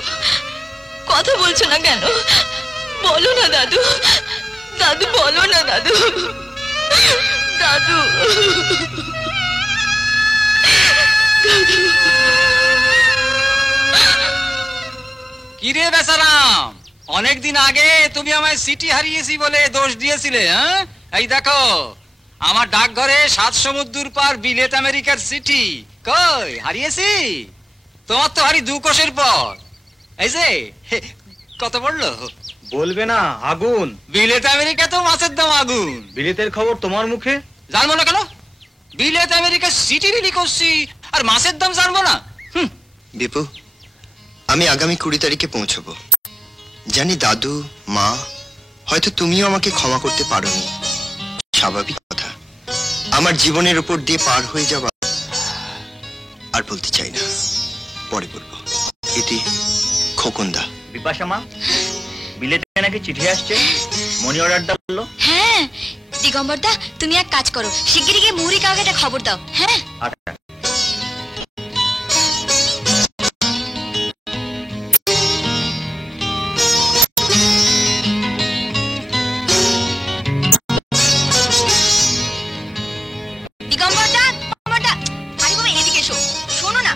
কথা বলছো না কেন? বলো না দাদু, দাদু বলো না দাদু, দাদু, দাদু। কিরে বেচারাম, অনেকদিন আগে তুমি আমায় সিটি হারিয়েছি বলে দোষ দিয়েছিলে। হ্যাঁ, এই দেখো আমার ডাকঘরে 7 সমুদ্র পার বিলেত আমেরিকার সিটি। কই হারিয়েছি? তোমার তো হারি 2 কোষের পর। এই যে কত পড়লো? বলবে না, আগুন। বিলেত আমেরিকা তো মাছের দাম আগুন। বিলেতের খবর তোমার মুখে? জানবো না কেন? বিলেত আমেরিকা সিটি বিলি করছি, আর মাছের দাম জানবো না? বিপু, আমি আগামী 20 তারিখে পৌঁছবো। জানি দাদু, মা, হয়তো তুমিও আমাকে ক্ষমা করতে পারোনি। স্বাভাবিক কথা, আমার জীবনের উপর দিয়ে পার হয়ে যাওয়া আর বলতে চাই না, পরে বলবো। ইতি, খোকনদা। বিপাশা মা, বিলেতে নাকি চিঠি আসছে, মনি অর্ডারটা বললো। হ্যাঁ দিগম্বর দা, তুমি এক কাজ করো, শিগগিরই গিয়ে মুহুরী কাউকে একটা খবর দাও। হ্যাঁ আচ্ছা। দিগম্বর দা, আরে বাবা এদিকে এসো। শোনো না,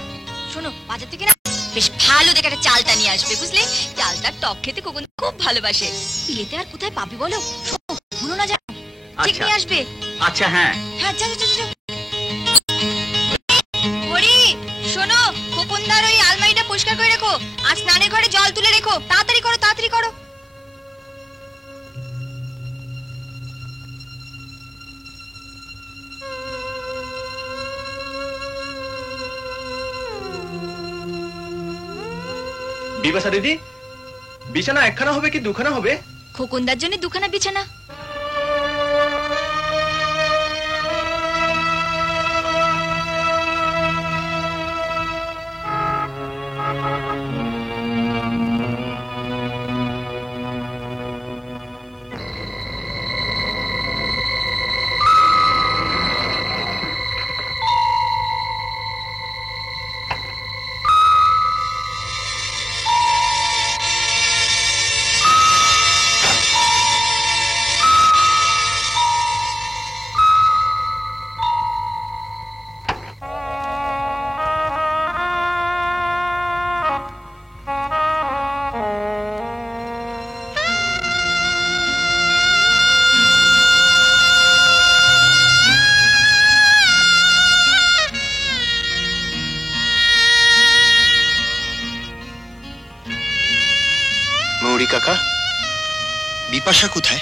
শোনো, বাজার থেকে না বেশ ভালো দেখে একটা চালটা নিয়ে আসবে, বুঝলে? চালটার টক খেতে খোকন খুব ভালোবাসে। বিলেতে আর কোথায় পাবি বলো? শোনো, ভুলো না যেন, ঠিক নিয়ে আসবে। আচ্ছা, হ্যাঁ হ্যাঁ, যাও যাও যাও। হরি, শোনো, খোকনদার ওই আলমারিটা পরিষ্কার করে রেখো, আর স্নানের ঘরে জল তুলে রেখো। তাড়াতাড়ি করো, তাড়াতাড়ি করো। বিপাশা দিদি, বিছানা একখানা হবে কি দুখানা হবে? খোকনদার জন্য 2খানা বিছানা। মৌরি কাকা, বিপাশা কোথায়?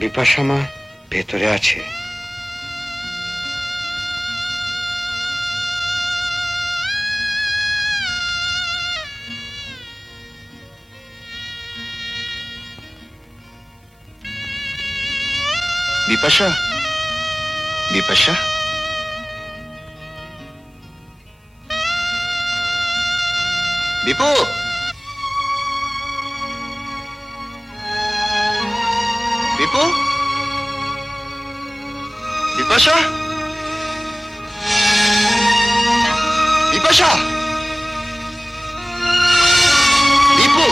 বিপাশা মা ভেতরে আছে। বিপাশা, বিপাশা, বিপু, বিপু, বিপাশা, বিপাশা, বিপু।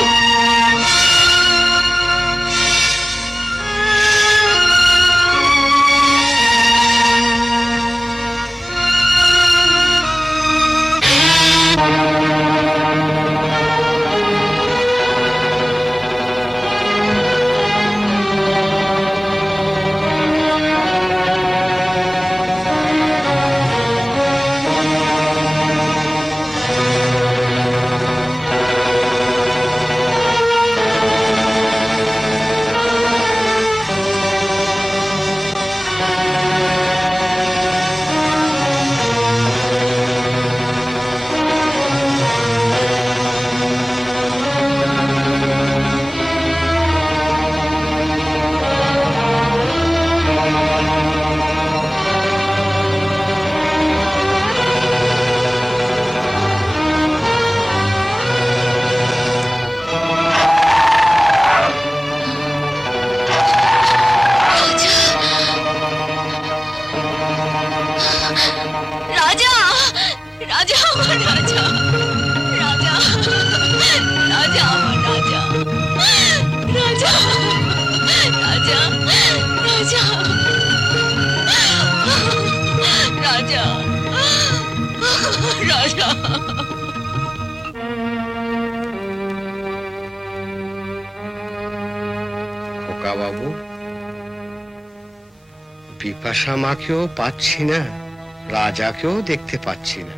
রাজা রাজা আমার রাজা রাজা রাজা আমার রাজা রাজা রাজা রাজা রাজা রাজা খোকা বাবু, বিপাশা মাকেও পাচ্ছি না, রাজাকেও দেখতে পাচ্ছি না।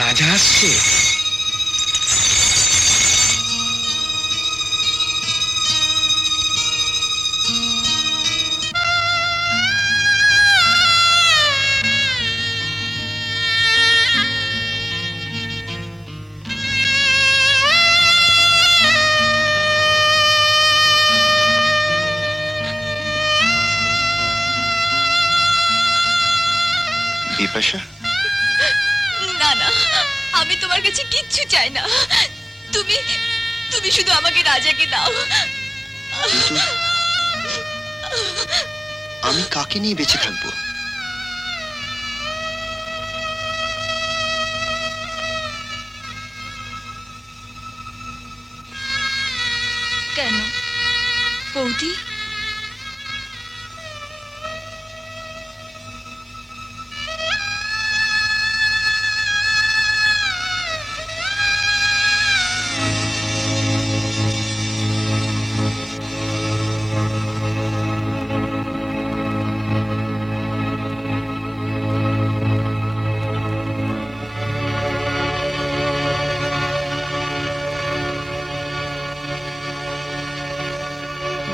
রাজা আসছে। বিপাশা, না না, আমি তোমার কাছে কিচ্ছু চাই না। তুমি তুমি শুধু আমাকে রাজাকে দাও। আমি কাকে নিয়ে বেঁচে থাকবো? কেন বৌদি?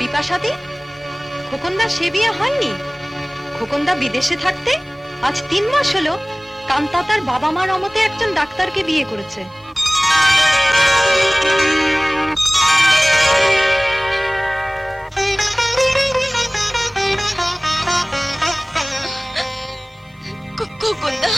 বিপাশাদি, খোকনদা সে বিয়ে হয়নি। খোকনদা বিদেশে থাকতে আজ 3 মাস হলো কান্তা তার বাবা মার অমতে একজন ডাক্তারকে বিয়ে করেছে। খোকনদা